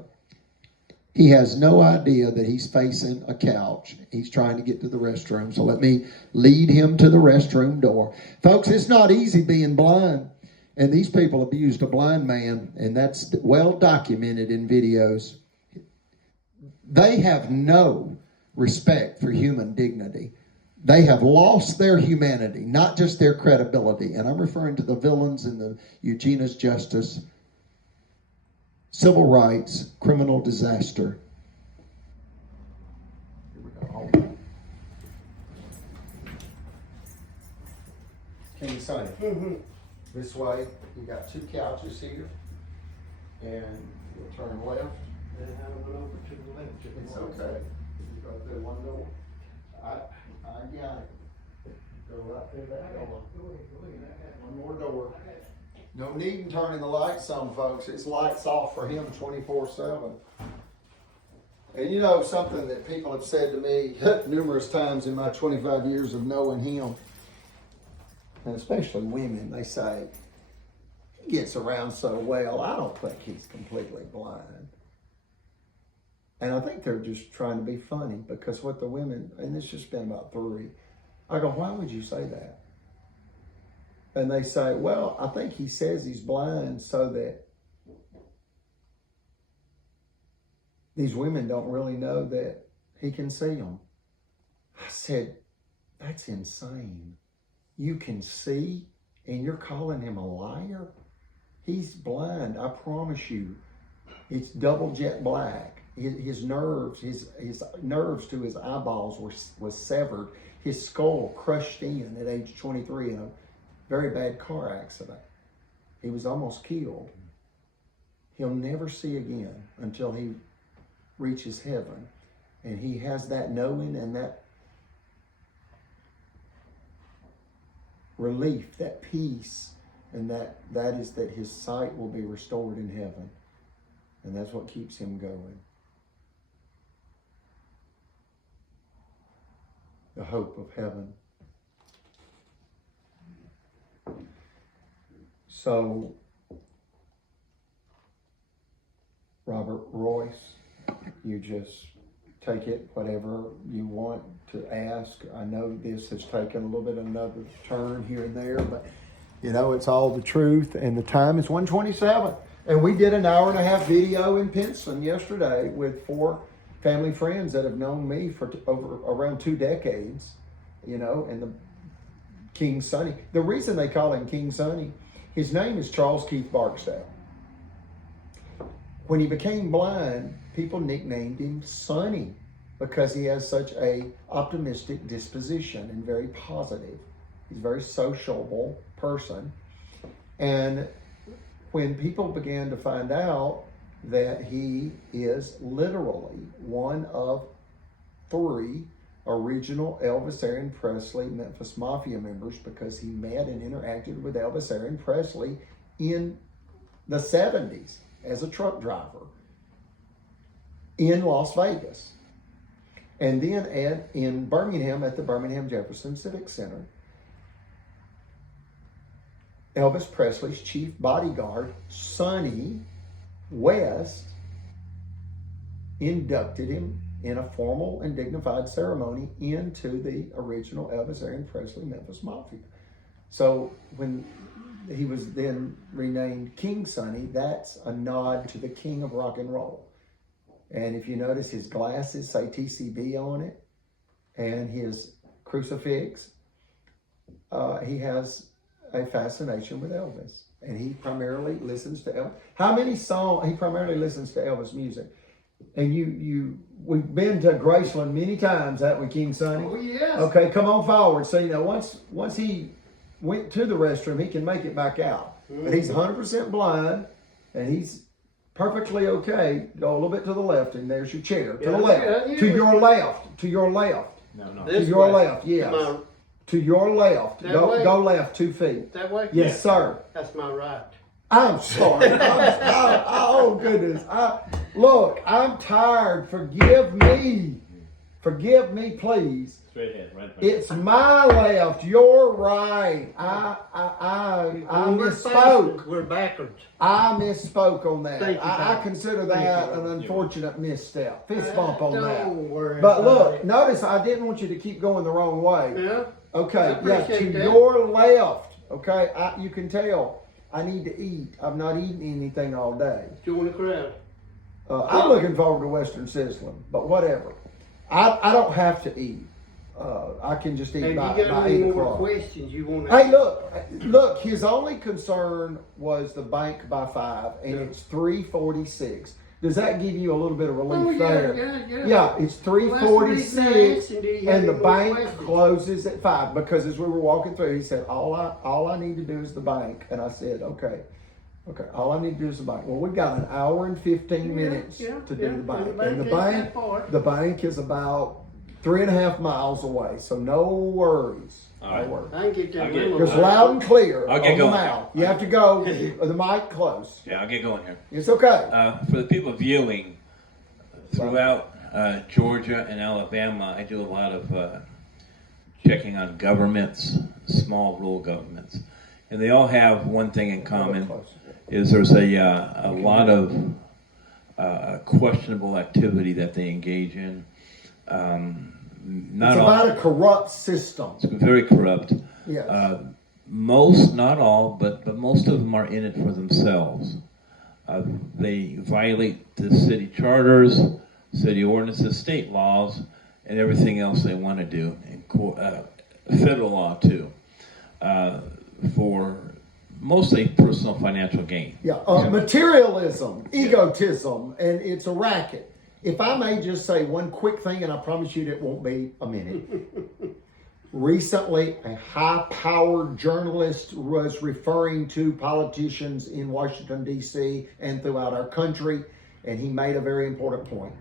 He has no idea that he's facing a couch. He's trying to get to the restroom. So let me lead him to the restroom door. Folks, it's not easy being blind. And these people abused a blind man, and that's well documented in videos. They have no respect for human dignity. They have lost their humanity, not just their credibility. And I'm referring to the villains in the Eugena's Justice, civil rights, criminal disaster. Here we go. King Sonny. This way, you got two couches here, and you'll turn left. And have it over to the left. It's okay. You go through one door. I got it. Go right through that door. One more door. No need in turning the lights on, folks. It's lights off for him 24/7. And you know something that people have said to me numerous times in my 25 years of knowing him, and especially women, they say, he gets around so well, I don't think he's completely blind. And I think they're just trying to be funny, because what the women, and it's just been about 3, I go, why would you say that? And they say, well, I think he says he's blind so that these women don't really know that he can see them. I said, that's insane. You can see and you're calling him a liar? He's blind, I promise you. It's double jet black. His nerves, his nerves to his eyeballs was severed. His skull crushed in at age 23 in a very bad car accident. He was almost killed. He'll never see again until he reaches heaven. And he has that knowing and that relief, that peace, and that is that his sight will be restored in heaven. And that's what keeps him going. The hope of heaven. So, Robert Royce, you just take it whatever you want to ask. I know this has taken a little bit of another turn here and there, but you know, it's all the truth, and the time is 1:27. And we did an 1.5-hour video in Pinson yesterday with 4 family friends that have known me for around 2 decades, you know, and the King Sonny. The reason they call him King Sonny, his name is Charles Keith Barksdale. When he became blind, people nicknamed him Sonny because he has such a optimistic disposition and very positive. He's a very sociable person. And when people began to find out that he is literally one of 3 original Elvis Aaron Presley Memphis Mafia members, because he met and interacted with Elvis Aaron Presley in the 70s as a truck driver in Las Vegas. And then in Birmingham at the Birmingham Jefferson Civic Center, Elvis Presley's chief bodyguard, Sonny West, inducted him in a formal and dignified ceremony into the original Elvis Aaron Presley Memphis Mafia. So when he was then renamed King Sonny, that's a nod to the king of rock and roll. And if you notice, his glasses say TCB on it, and his crucifix, he has a fascination with Elvis. And he primarily listens to Elvis. How many songs? He primarily listens to Elvis music. And we've been to Graceland many times, haven't we, King Sonny? Oh, yes. Okay, come on forward. So, you know, once he went to the restroom, he can make it back out. But he's 100% blind, and he's perfectly okay. Go a little bit to the left, and there's your chair. To the left. To your left. To your left. No. To your left, yes. To your left. Go left 2 feet. That way? Yes, sir. That's my right. I'm sorry. Oh, goodness. Look, I'm tired. Forgive me. Forgive me, please. Straight ahead, right. It's my left, your right. I misspoke. We're backwards. I misspoke on that. Thank you, I Tom. consider Thank that you. an unfortunate misstep. Fist bump on that. Don't worry But about look, it. notice I didn't want you to keep going the wrong way. Yeah. Okay, I yeah, appreciate to that. your left. Okay, you can tell I need to eat. I've not eaten anything all day. Join the crowd. I'm looking forward to Western sizzling, but whatever. I don't have to eat. I can just eat And by you got 8 any more o'clock. questions you want to Hey, look. His only concern was the bank by 5, and it's 3:46. Does that give you a little bit of relief there? Yeah, it's 3:46, and the bank closes at 5. Because as we were walking through, he said, "All I need to do is the bank," and I said, "Okay, all I need to do is the bank." Well, we've got an hour and 15 minutes to do the bank, and the bank is about 3.5 miles away, so no worries. All right. No worries. I can get that I'll get- limo. It's loud and clear I'll on get the going. mouth. You have to go the mic close. Yeah, I'll get going here. It's okay. For the people viewing throughout Georgia and Alabama, I do a lot of checking on governments, small rural governments, and they all have one thing in common: is there's a lot of questionable activity that they engage in. It's about a corrupt system. It's very corrupt. Yes. Most, not all, but most of them are in it for themselves. They violate the city charters, city ordinances, state laws, and everything else they want to do, and federal law too, for mostly personal financial gain. Materialism, egotism, and it's a racket. If I may just say one quick thing, and I promise you it won't be a minute. Recently, a high-powered journalist was referring to politicians in Washington, D.C. and throughout our country, and he made a very important point.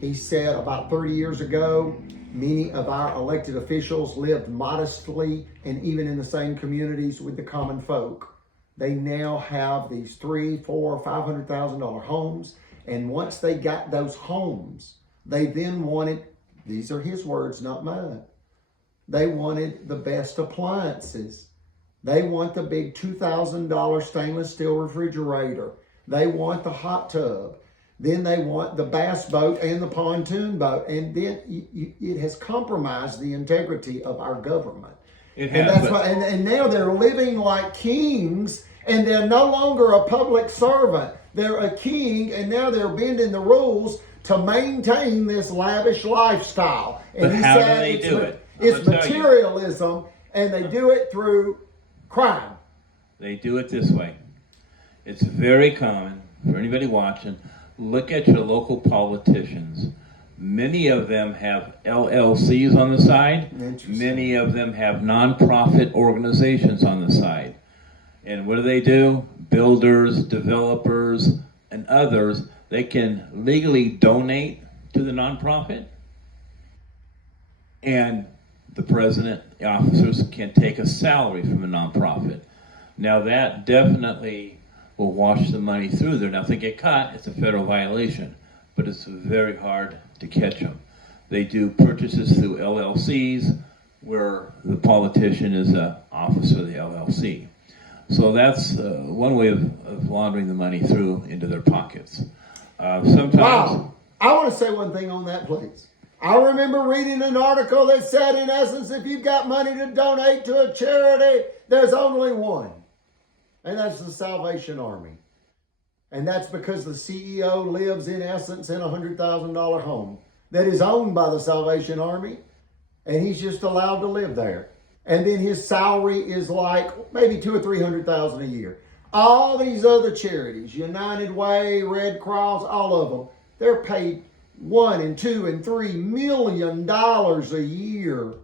He said about 30 years ago, many of our elected officials lived modestly and even in the same communities with the common folk. They now have these $300,000, $400,000, $500,000 homes. And once they got those homes, they then wanted, these are his words, not mine, they wanted the best appliances. They want the big $2,000 stainless steel refrigerator. They want the hot tub. Then they want the bass boat and the pontoon boat. And then it has compromised the integrity of our government. It And has, that's why, and now they're living like kings, and they're no longer a public servant. They're a king, and now they're bending the rules to maintain this lavish lifestyle. And But he how do said they it's do it? It's I'm gonna tell you. materialism, and they do it through crime. They do it this way. It's very common for anybody watching. Look at your local politicians. Many of them have LLCs on the side. Interesting. Many of them have nonprofit organizations on the side. And what do? Builders, developers, and others, they can legally donate to the nonprofit. And the president, the officers can take a salary from a nonprofit. Now that definitely will wash the money through there. Now if they get caught, it's a federal violation, but it's very hard to catch them. They do purchases through LLCs where the politician is an officer of the LLC. So that's one way of laundering the money through into their pockets. Sometimes. Wow. I want to say one thing on that, please. I remember reading an article that said, in essence, if you've got money to donate to a charity, there's only one. And that's the Salvation Army. And that's because the CEO lives, in essence, in a $100,000 home that is owned by the Salvation Army. And he's just allowed to live there. And then his salary is like maybe $200,000 or $300,000 a year. All these other charities, United Way, Red Cross, all of them, they're paid $1 and $2 and $3 million a year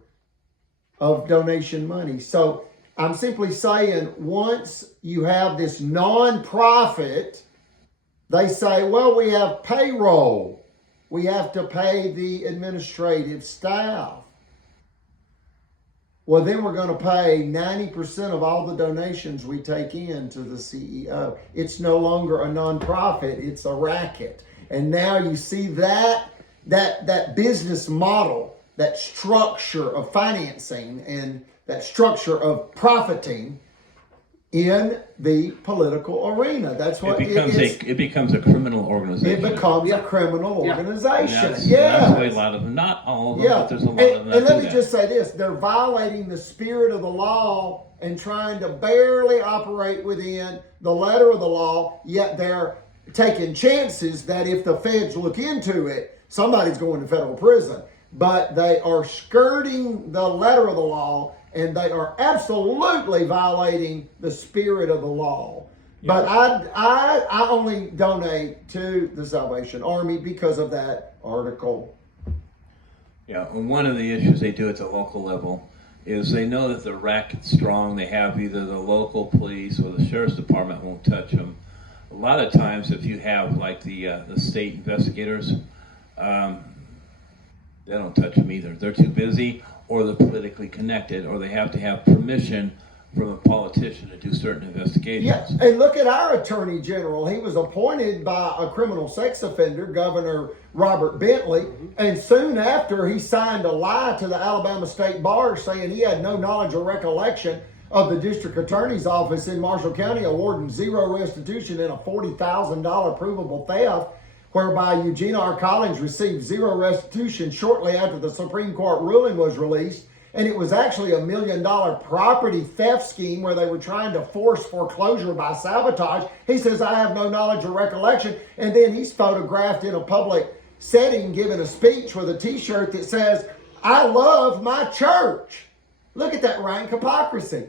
of donation money. So I'm simply saying once you have this nonprofit, they say, well, we have payroll. We have to pay the administrative staff. Well, then we're going to pay 90% of all the donations we take in to the CEO. It's no longer a nonprofit, it's a racket. And now you see that business model, that structure of financing and that structure of profiting in the political arena. That's what it becomes a criminal organization. It becomes a criminal organization. That's Yeah. the way a lot of them, not all of them, but there's a lot of them. And let me just say this, they're violating the spirit of the law and trying to barely operate within the letter of the law, yet they're taking chances that if the feds look into it, somebody's going to federal prison. But they are skirting the letter of the law, and they are absolutely violating the spirit of the law. Yeah. But I only donate to the Salvation Army because of that article. Yeah, and one of the issues they do at the local level is they know that the racket's strong. They have either the local police or the sheriff's department won't touch them. A lot of times, if you have like the state investigators, they don't touch them either. They're too busy, or they're politically connected, or they have to have permission from a politician to do certain investigations. Yeah, and look at our Attorney General. He was appointed by a criminal sex offender, Governor Robert Bentley, and soon after he signed a lie to the Alabama State Bar saying he had no knowledge or recollection of the district attorney's office in Marshall County awarding zero restitution in a $40,000 provable theft, whereby Eugene R. Collins received zero restitution shortly after the Supreme Court ruling was released. And it was actually $1 million property theft scheme where they were trying to force foreclosure by sabotage. He says, I have no knowledge or recollection. And then he's photographed in a public setting giving a speech with a t-shirt that says, I love my church. Look at that rank hypocrisy.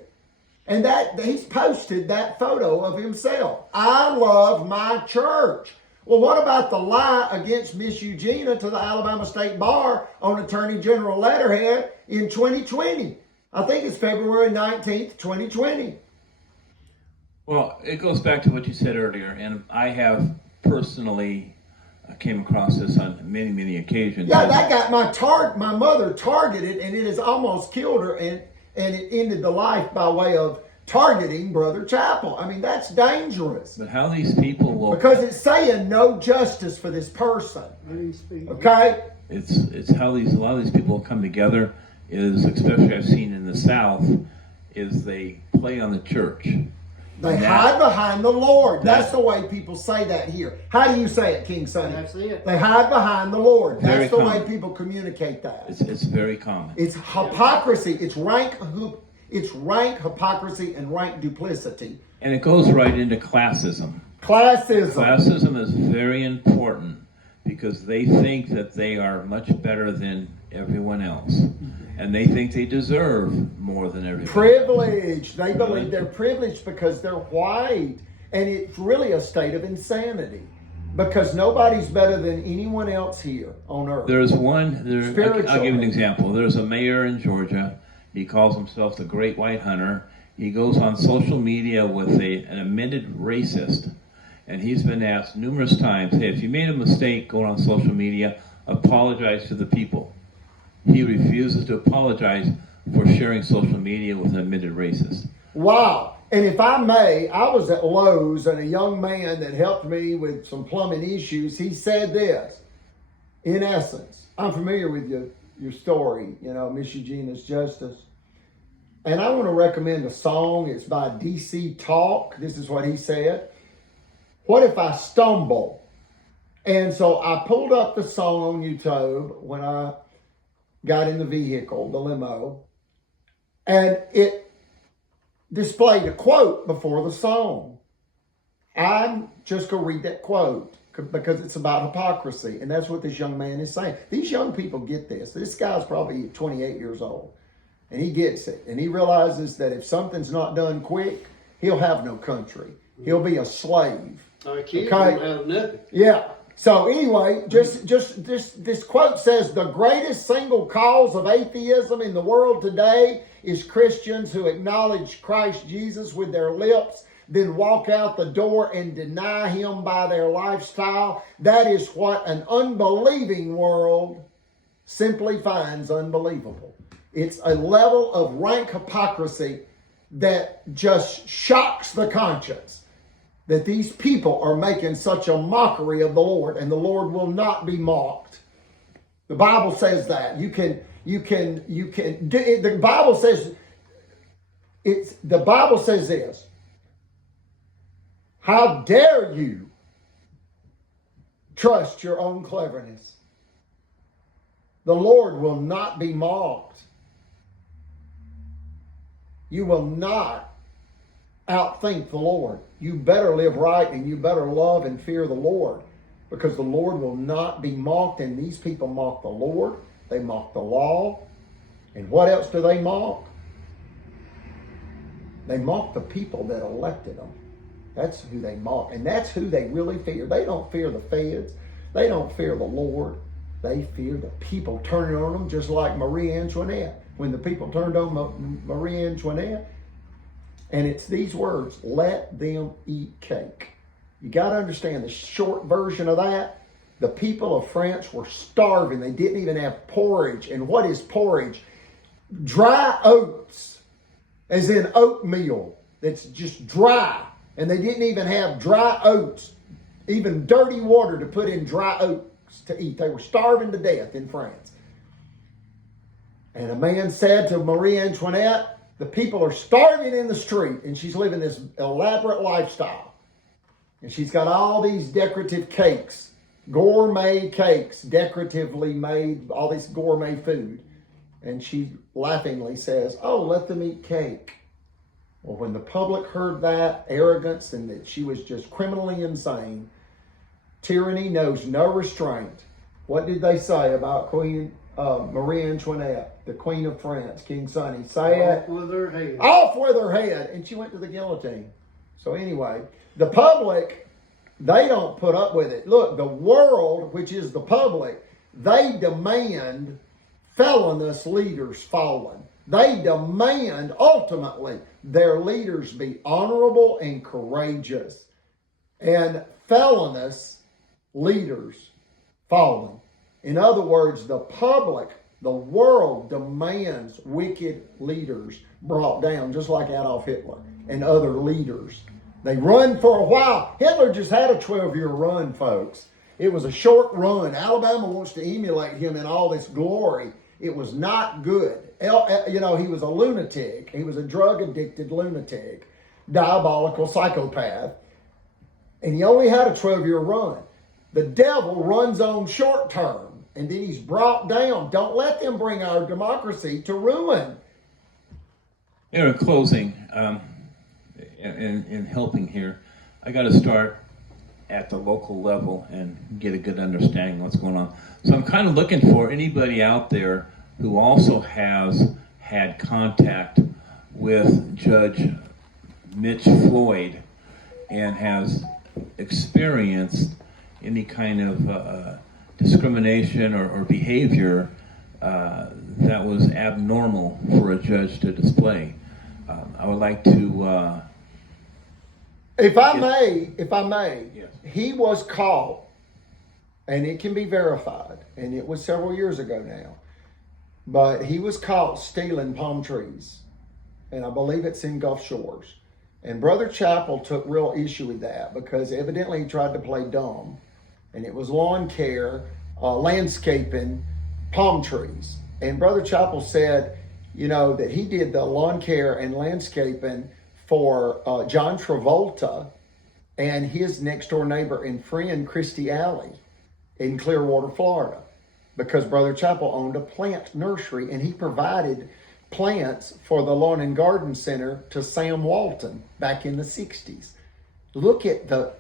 And that he's posted that photo of himself. I love my church. Well, what about the lie against Miss Eugenia to the Alabama State Bar on Attorney General letterhead in 2020? I think it's February 19th, 2020. Well, it goes back to what you said earlier, and I have personally came across this on many, many occasions. Yeah, that got my mother targeted, and it has almost killed her, and it ended the life by way of targeting Brother Chappell. I mean, that's dangerous. But how these people will... Because it's saying no justice for this person. Okay? It's how a lot of these people come together is, especially I've seen in the South, is they play on the church. They hide behind the Lord. That's the way people say that here. How do you say it, King Sonny? That's it. They hide behind the Lord. That's the common. way people communicate that. It's very common. It's hypocrisy. It's rank hypocrisy and rank duplicity. And it goes right into classism. Classism is very important because they think that they are much better than everyone else. And they think they deserve more than everyone. Privilege. They believe they're privileged because they're white. And it's really a state of insanity. Because nobody's better than anyone else here on earth. I'll give you an example. There's a mayor in Georgia. He calls himself the Great White Hunter. He goes on social media with an admitted racist. And he's been asked numerous times, hey, if you made a mistake going on social media, apologize to the people. He refuses to apologize for sharing social media with an admitted racist. Wow. And if I may, I was at Lowe's and a young man that helped me with some plumbing issues, he said this, in essence, I'm familiar with your story, Miss Eugenia's Justice. And I want to recommend a song. It's by DC Talk. This is what he said. What if I stumble? And so I pulled up the song on YouTube when I got in the vehicle, the limo, and it displayed a quote before the song. I'm just going to read that quote because it's about hypocrisy, and that's what this young man is saying. These young people get this. This guy's probably 28 years old, and he gets it, and he realizes that if something's not done quick, he'll have no country. He'll be a slave. Our kids won't have nothing. Yeah. So anyway, just this quote says, the greatest single cause of atheism in the world today is Christians who acknowledge Christ Jesus with their lips, then walk out the door and deny him by their lifestyle. That is what an unbelieving world simply finds unbelievable. It's a level of rank hypocrisy that just shocks the conscience, that these people are making such a mockery of the Lord, and the Lord will not be mocked. The Bible says that. The Bible says this. How dare you trust your own cleverness? The Lord will not be mocked. You will not outthink the Lord. You better live right, and you better love and fear the Lord, because the Lord will not be mocked. And these people mock the Lord. They mock the law. And what else do they mock? They mock the people that elected them. That's who they mock. And that's who they really fear. They don't fear the feds. They don't fear the Lord. They fear the people turning on them, just like Marie Antoinette. When the people turned on Marie Antoinette, and it's these words, let them eat cake. You got to understand the short version of that. The people of France were starving. They didn't even have porridge. And what is porridge? Dry oats, as in oatmeal that's just dry. And they didn't even have dry oats, even dirty water to put in dry oats to eat. They were starving to death in France. And a man said to Marie Antoinette, the people are starving in the street, and she's living this elaborate lifestyle. And she's got all these decorative cakes, gourmet cakes, decoratively made, all this gourmet food. And she laughingly says, oh, let them eat cake. Well, when the public heard that arrogance and that she was just criminally insane, tyranny knows no restraint. What did they say about Queen Marie Antoinette, the Queen of France, King Sonny? Say it. Off with her head. Off with her head. And she went to the guillotine. So anyway, the public, they don't put up with it. Look, the world, which is the public, they demand felonious leaders fallen. They demand, ultimately, their leaders be honorable and courageous. And felonious leaders fallen. In other words, the public, the world demands wicked leaders brought down, just like Adolf Hitler and other leaders. They run for a while. Hitler just had a 12-year run, folks. It was a short run. Alabama wants to emulate him in all this glory. It was not good. You know, he was a lunatic. He was a drug-addicted lunatic, diabolical psychopath. And he only had a 12-year run. The devil runs on short term, and then he's brought down. Don't let them bring our democracy to ruin. In closing, in helping here, I got to start at the local level and get a good understanding of what's going on. So I'm kind of looking for anybody out there who also has had contact with Judge Mitch Floyd and has experienced any kind of discrimination or behavior that was abnormal for a judge to display. I would like to... If I may, Yes. He was caught, and it can be verified, and it was several years ago now, but he was caught stealing palm trees, and I believe it's in Gulf Shores. And Brother Chappell took real issue with that because evidently he tried to play dumb, and it was lawn care, landscaping, palm trees. And Brother Chappell said, you know, that he did the lawn care and landscaping for John Travolta and his next door neighbor and friend, Christy Alley, in Clearwater, Florida, because Brother Chappell owned a plant nursery and he provided plants for the Lawn and Garden Center to Sam Walton back in the 60s. Look at the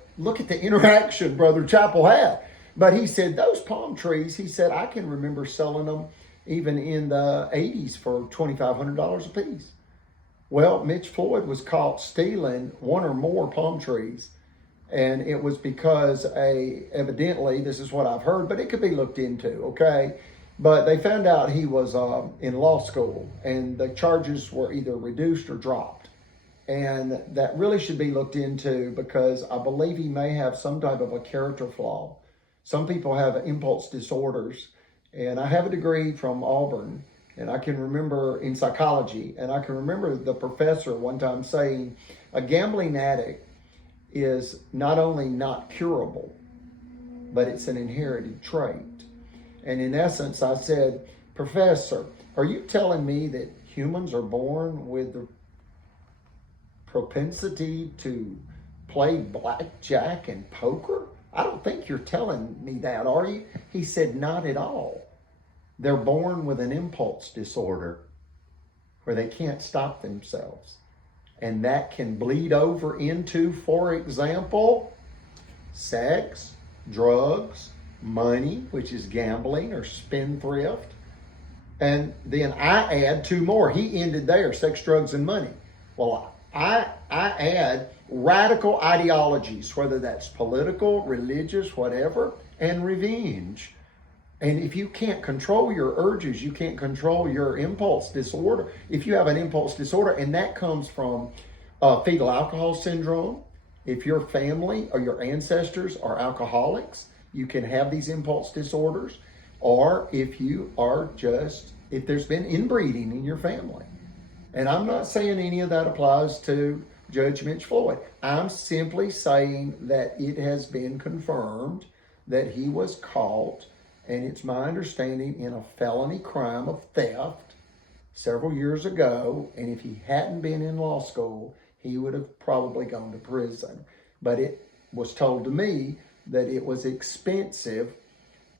interaction Brother Chappell had. But he said those palm trees, he said, I can remember selling them even in the 80s for $2,500 a piece. Well, Mitch Floyd was caught stealing one or more palm trees And it was because evidently, this is what I've heard, but it could be looked into, okay? But they found out he was in law school, and the charges were either reduced or dropped. And that really should be looked into, because I believe he may have some type of a character flaw. Some people have impulse disorders, and I have a degree from Auburn, and I can remember in psychology, and I can remember the professor one time saying a gambling addict is not only not curable, but it's an inherited trait. And in essence, I said, Professor, are you telling me that humans are born with the propensity to play blackjack and poker? I don't think you're telling me that, are you? He said, not at all. They're born with an impulse disorder where they can't stop themselves. And that can bleed over into, for example, sex, drugs, money, which is gambling or spendthrift. And then I add two more. He ended there, sex, drugs, and money. Well, I add radical ideologies, whether that's political, religious, whatever, and revenge. And if you can't control your urges, you can't control your impulse disorder. If you have an impulse disorder, and that comes from fetal alcohol syndrome, if your family or your ancestors are alcoholics, you can have these impulse disorders. Or if you are if there's been inbreeding in your family. And I'm not saying any of that applies to Judge Mitch Floyd. I'm simply saying that it has been confirmed that he was caught, and it's my understanding, in a felony crime of theft several years ago. And if he hadn't been in law school, he would have probably gone to prison. But it was told to me that it was expensive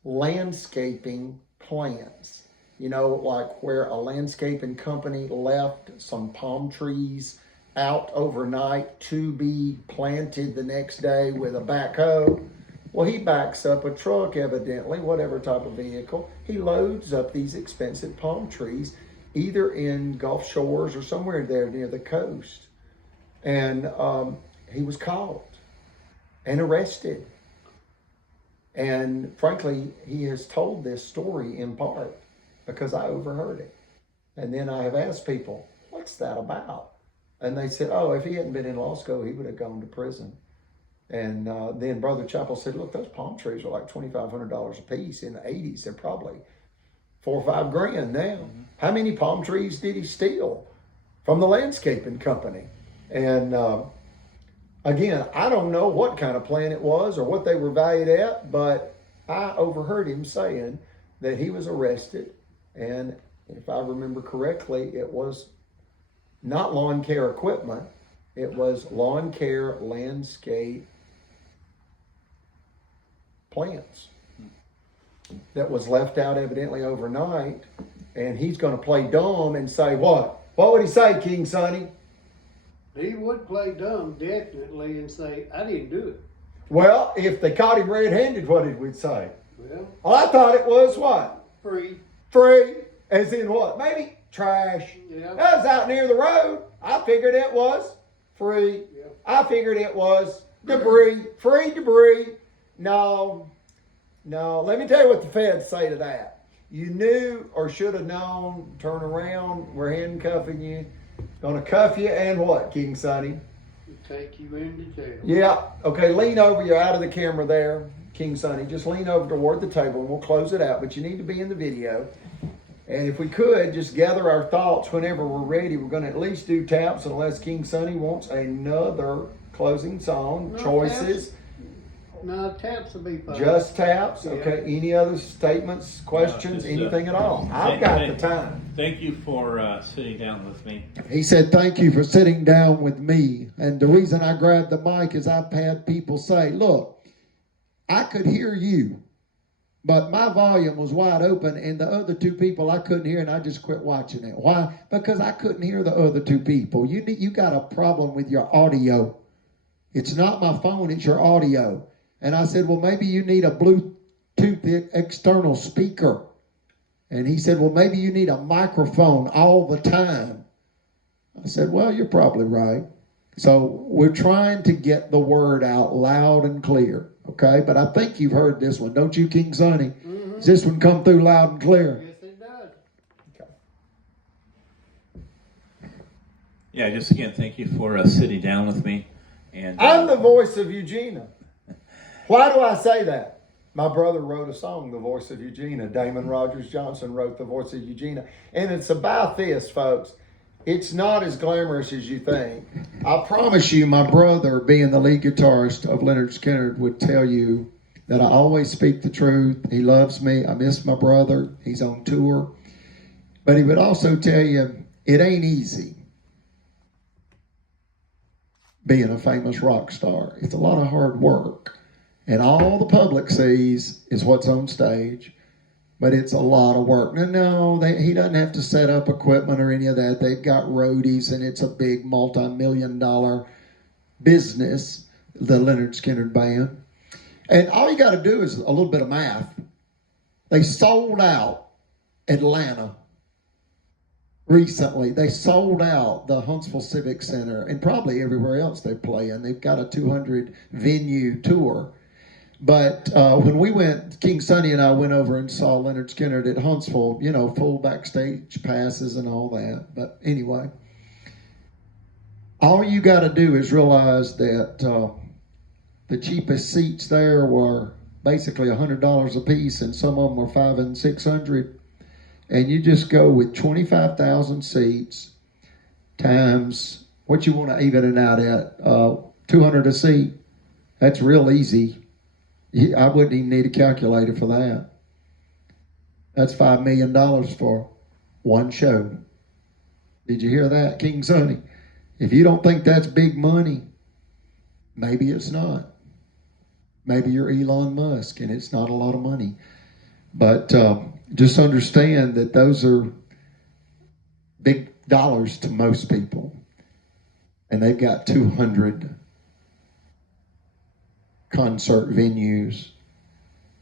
landscaping plants. You know, like where a landscaping company left some palm trees out overnight to be planted the next day with a backhoe. Well, he backs up a truck, evidently, whatever type of vehicle. He loads up these expensive palm trees, either in Gulf Shores or somewhere there near the coast. And he was caught and arrested. And frankly, he has told this story in part because I overheard it. And then I have asked people, what's that about? And they said, oh, if he hadn't been in law school, he would have gone to prison. And then Brother Chappell said, look, those palm trees are like $2,500 a piece. In the 80s, they're probably $4 or $5 grand now. Mm-hmm. How many palm trees did he steal from the landscaping company? And again, I don't know what kind of plant it was or what they were valued at, but I overheard him saying that he was arrested. And if I remember correctly, it was not lawn care equipment. It was lawn care landscape plants that was left out evidently overnight. And he's going to play dumb and say what? What would he say, King Sonny? He would play dumb, definitely, and say, I didn't do it. Well, if they caught him red-handed, what did we say? Well, I thought it was what? free. Free, as in what? Maybe trash. Yeah. That was out near the road. I figured it was free. Yeah. I figured it was debris, free debris. No. Let me tell you what the feds say to that. You knew or should have known. Turn around. We're handcuffing you. Gonna cuff you and what, King Sonny? Take you into jail. Yeah. Okay, lean over. You're out of the camera there, King Sonny. Just lean over toward the table and we'll close it out. But you need to be in the video. And if we could, just gather our thoughts whenever we're ready. We're going to at least do taps unless King Sonny wants another closing song. No, choices. No, taps will be fine. Just taps. Yeah. Okay. Any other statements, questions, just, anything at all? I've got the time. Thank you for sitting down with me. He said, thank you for sitting down with me. And the reason I grabbed the mic is I've had people say, look, I could hear you, but my volume was wide open and the other two people I couldn't hear, and I just quit watching it. Why? Because I couldn't hear the other two people. You got a problem with your audio. It's not my phone, it's your audio. And I said, well, maybe you need a Bluetooth external speaker. And he said, well, maybe you need a microphone all the time. I said, well, you're probably right. So we're trying to get the word out loud and clear, okay? But I think you've heard this one, don't you, King Sonny? Mm-hmm. Does this one come through loud and clear? Yes, it does. Yeah, just again, thank you for sitting down with me. And I'm the voice of Eugenia. Why do I say that? My brother wrote a song, The Voice of Eugenia. Damon Rogers Johnson wrote The Voice of Eugenia. And it's about this, folks. It's not as glamorous as you think. I promise you, my brother, being the lead guitarist of Lynyrd-Skynyrd, would tell you that I always speak the truth. He loves me. I miss my brother. He's on tour. But he would also tell you, it ain't easy being a famous rock star. It's a lot of hard work. And all the public sees is what's on stage. But it's a lot of work. No, he doesn't have to set up equipment or any of that. They've got roadies, and it's a big multi-million-dollar business, the Lynyrd-Skynyrd Band. And all you got to do is a little bit of math. They sold out Atlanta recently. They sold out the Huntsville Civic Center and probably everywhere else they play in. They've got a 200-venue tour. But when we went, King Sonny and I went over and saw Lynyrd-Skynyrd at Huntsville, you know, full backstage passes and all that. But anyway, all you got to do is realize that the cheapest seats there were basically $100 a piece, and some of them were $500 and $600. And you just go with 25,000 seats times what you want to even it out at, 200 a seat. That's real easy. I wouldn't even need a calculator for that. That's $5 million for one show. Did you hear that, King Sonny? If you don't think that's big money, maybe it's not. Maybe you're Elon Musk and it's not a lot of money. But just understand that those are big dollars to most people. And they've got 200 concert venues.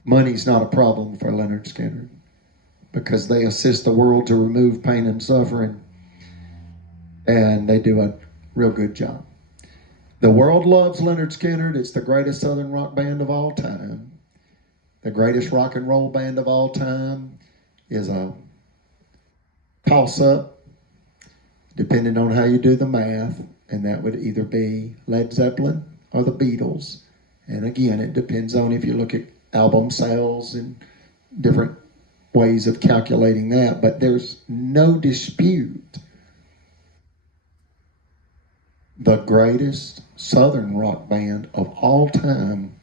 Money's not a problem for Lynyrd-Skynyrd because they assist the world to remove pain and suffering, and they do a real good job. The world loves Lynyrd-Skynyrd. It's the greatest Southern rock band of all time. The greatest rock and roll band of all time is a toss-up, depending on how you do the math, and that would either be Led Zeppelin or the Beatles. And again, it depends on if you look at album sales and different ways of calculating that. But there's no dispute. The greatest Southern rock band of all time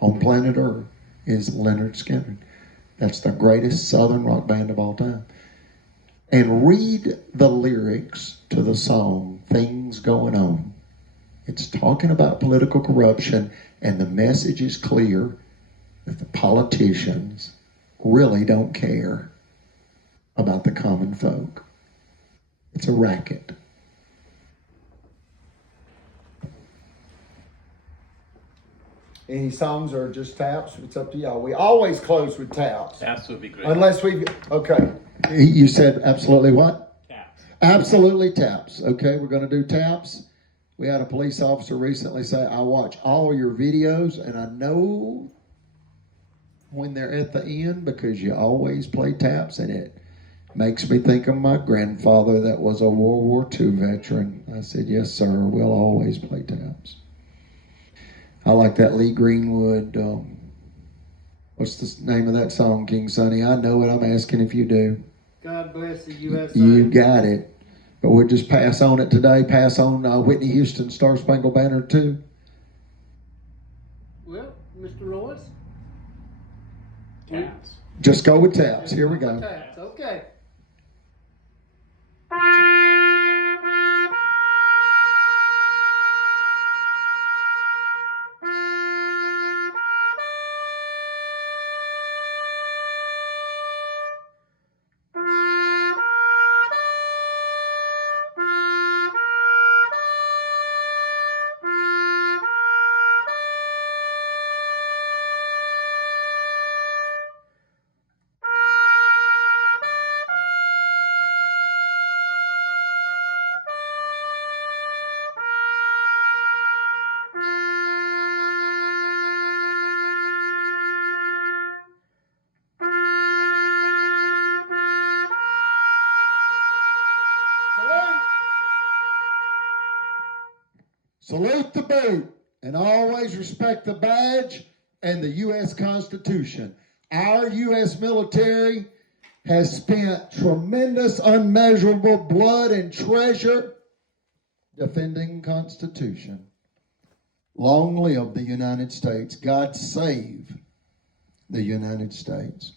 on planet Earth is Lynyrd-Skynyrd. That's the greatest Southern rock band of all time. And read the lyrics to the song, Things Going On. It's talking about political corruption, and the message is clear that the politicians really don't care about the common folk. It's a racket. Any songs or just taps? It's up to y'all. We always close with taps. Taps would be great. Unless we, okay. You said absolutely what? Taps. Absolutely taps. Okay, we're going to do taps. We had a police officer recently say, I watch all your videos and I know when they're at the end because you always play taps, and it makes me think of my grandfather that was a World War II veteran. I said, yes, sir, we'll always play taps. I like that Lee Greenwood, what's the name of that song, King Sonny? I know it, I'm asking if you do. God bless the USA. You got it. But we'll just pass on it today. Pass on Whitney Houston's Star Spangled Banner too. Well, Mr. Royce? Taps. Just go with taps. Here we go. Taps, okay. Salute the boot and always respect the badge and the U.S. Constitution. Our U.S. military has spent tremendous, unmeasurable blood and treasure defending the Constitution. Long live the United States. God save the United States.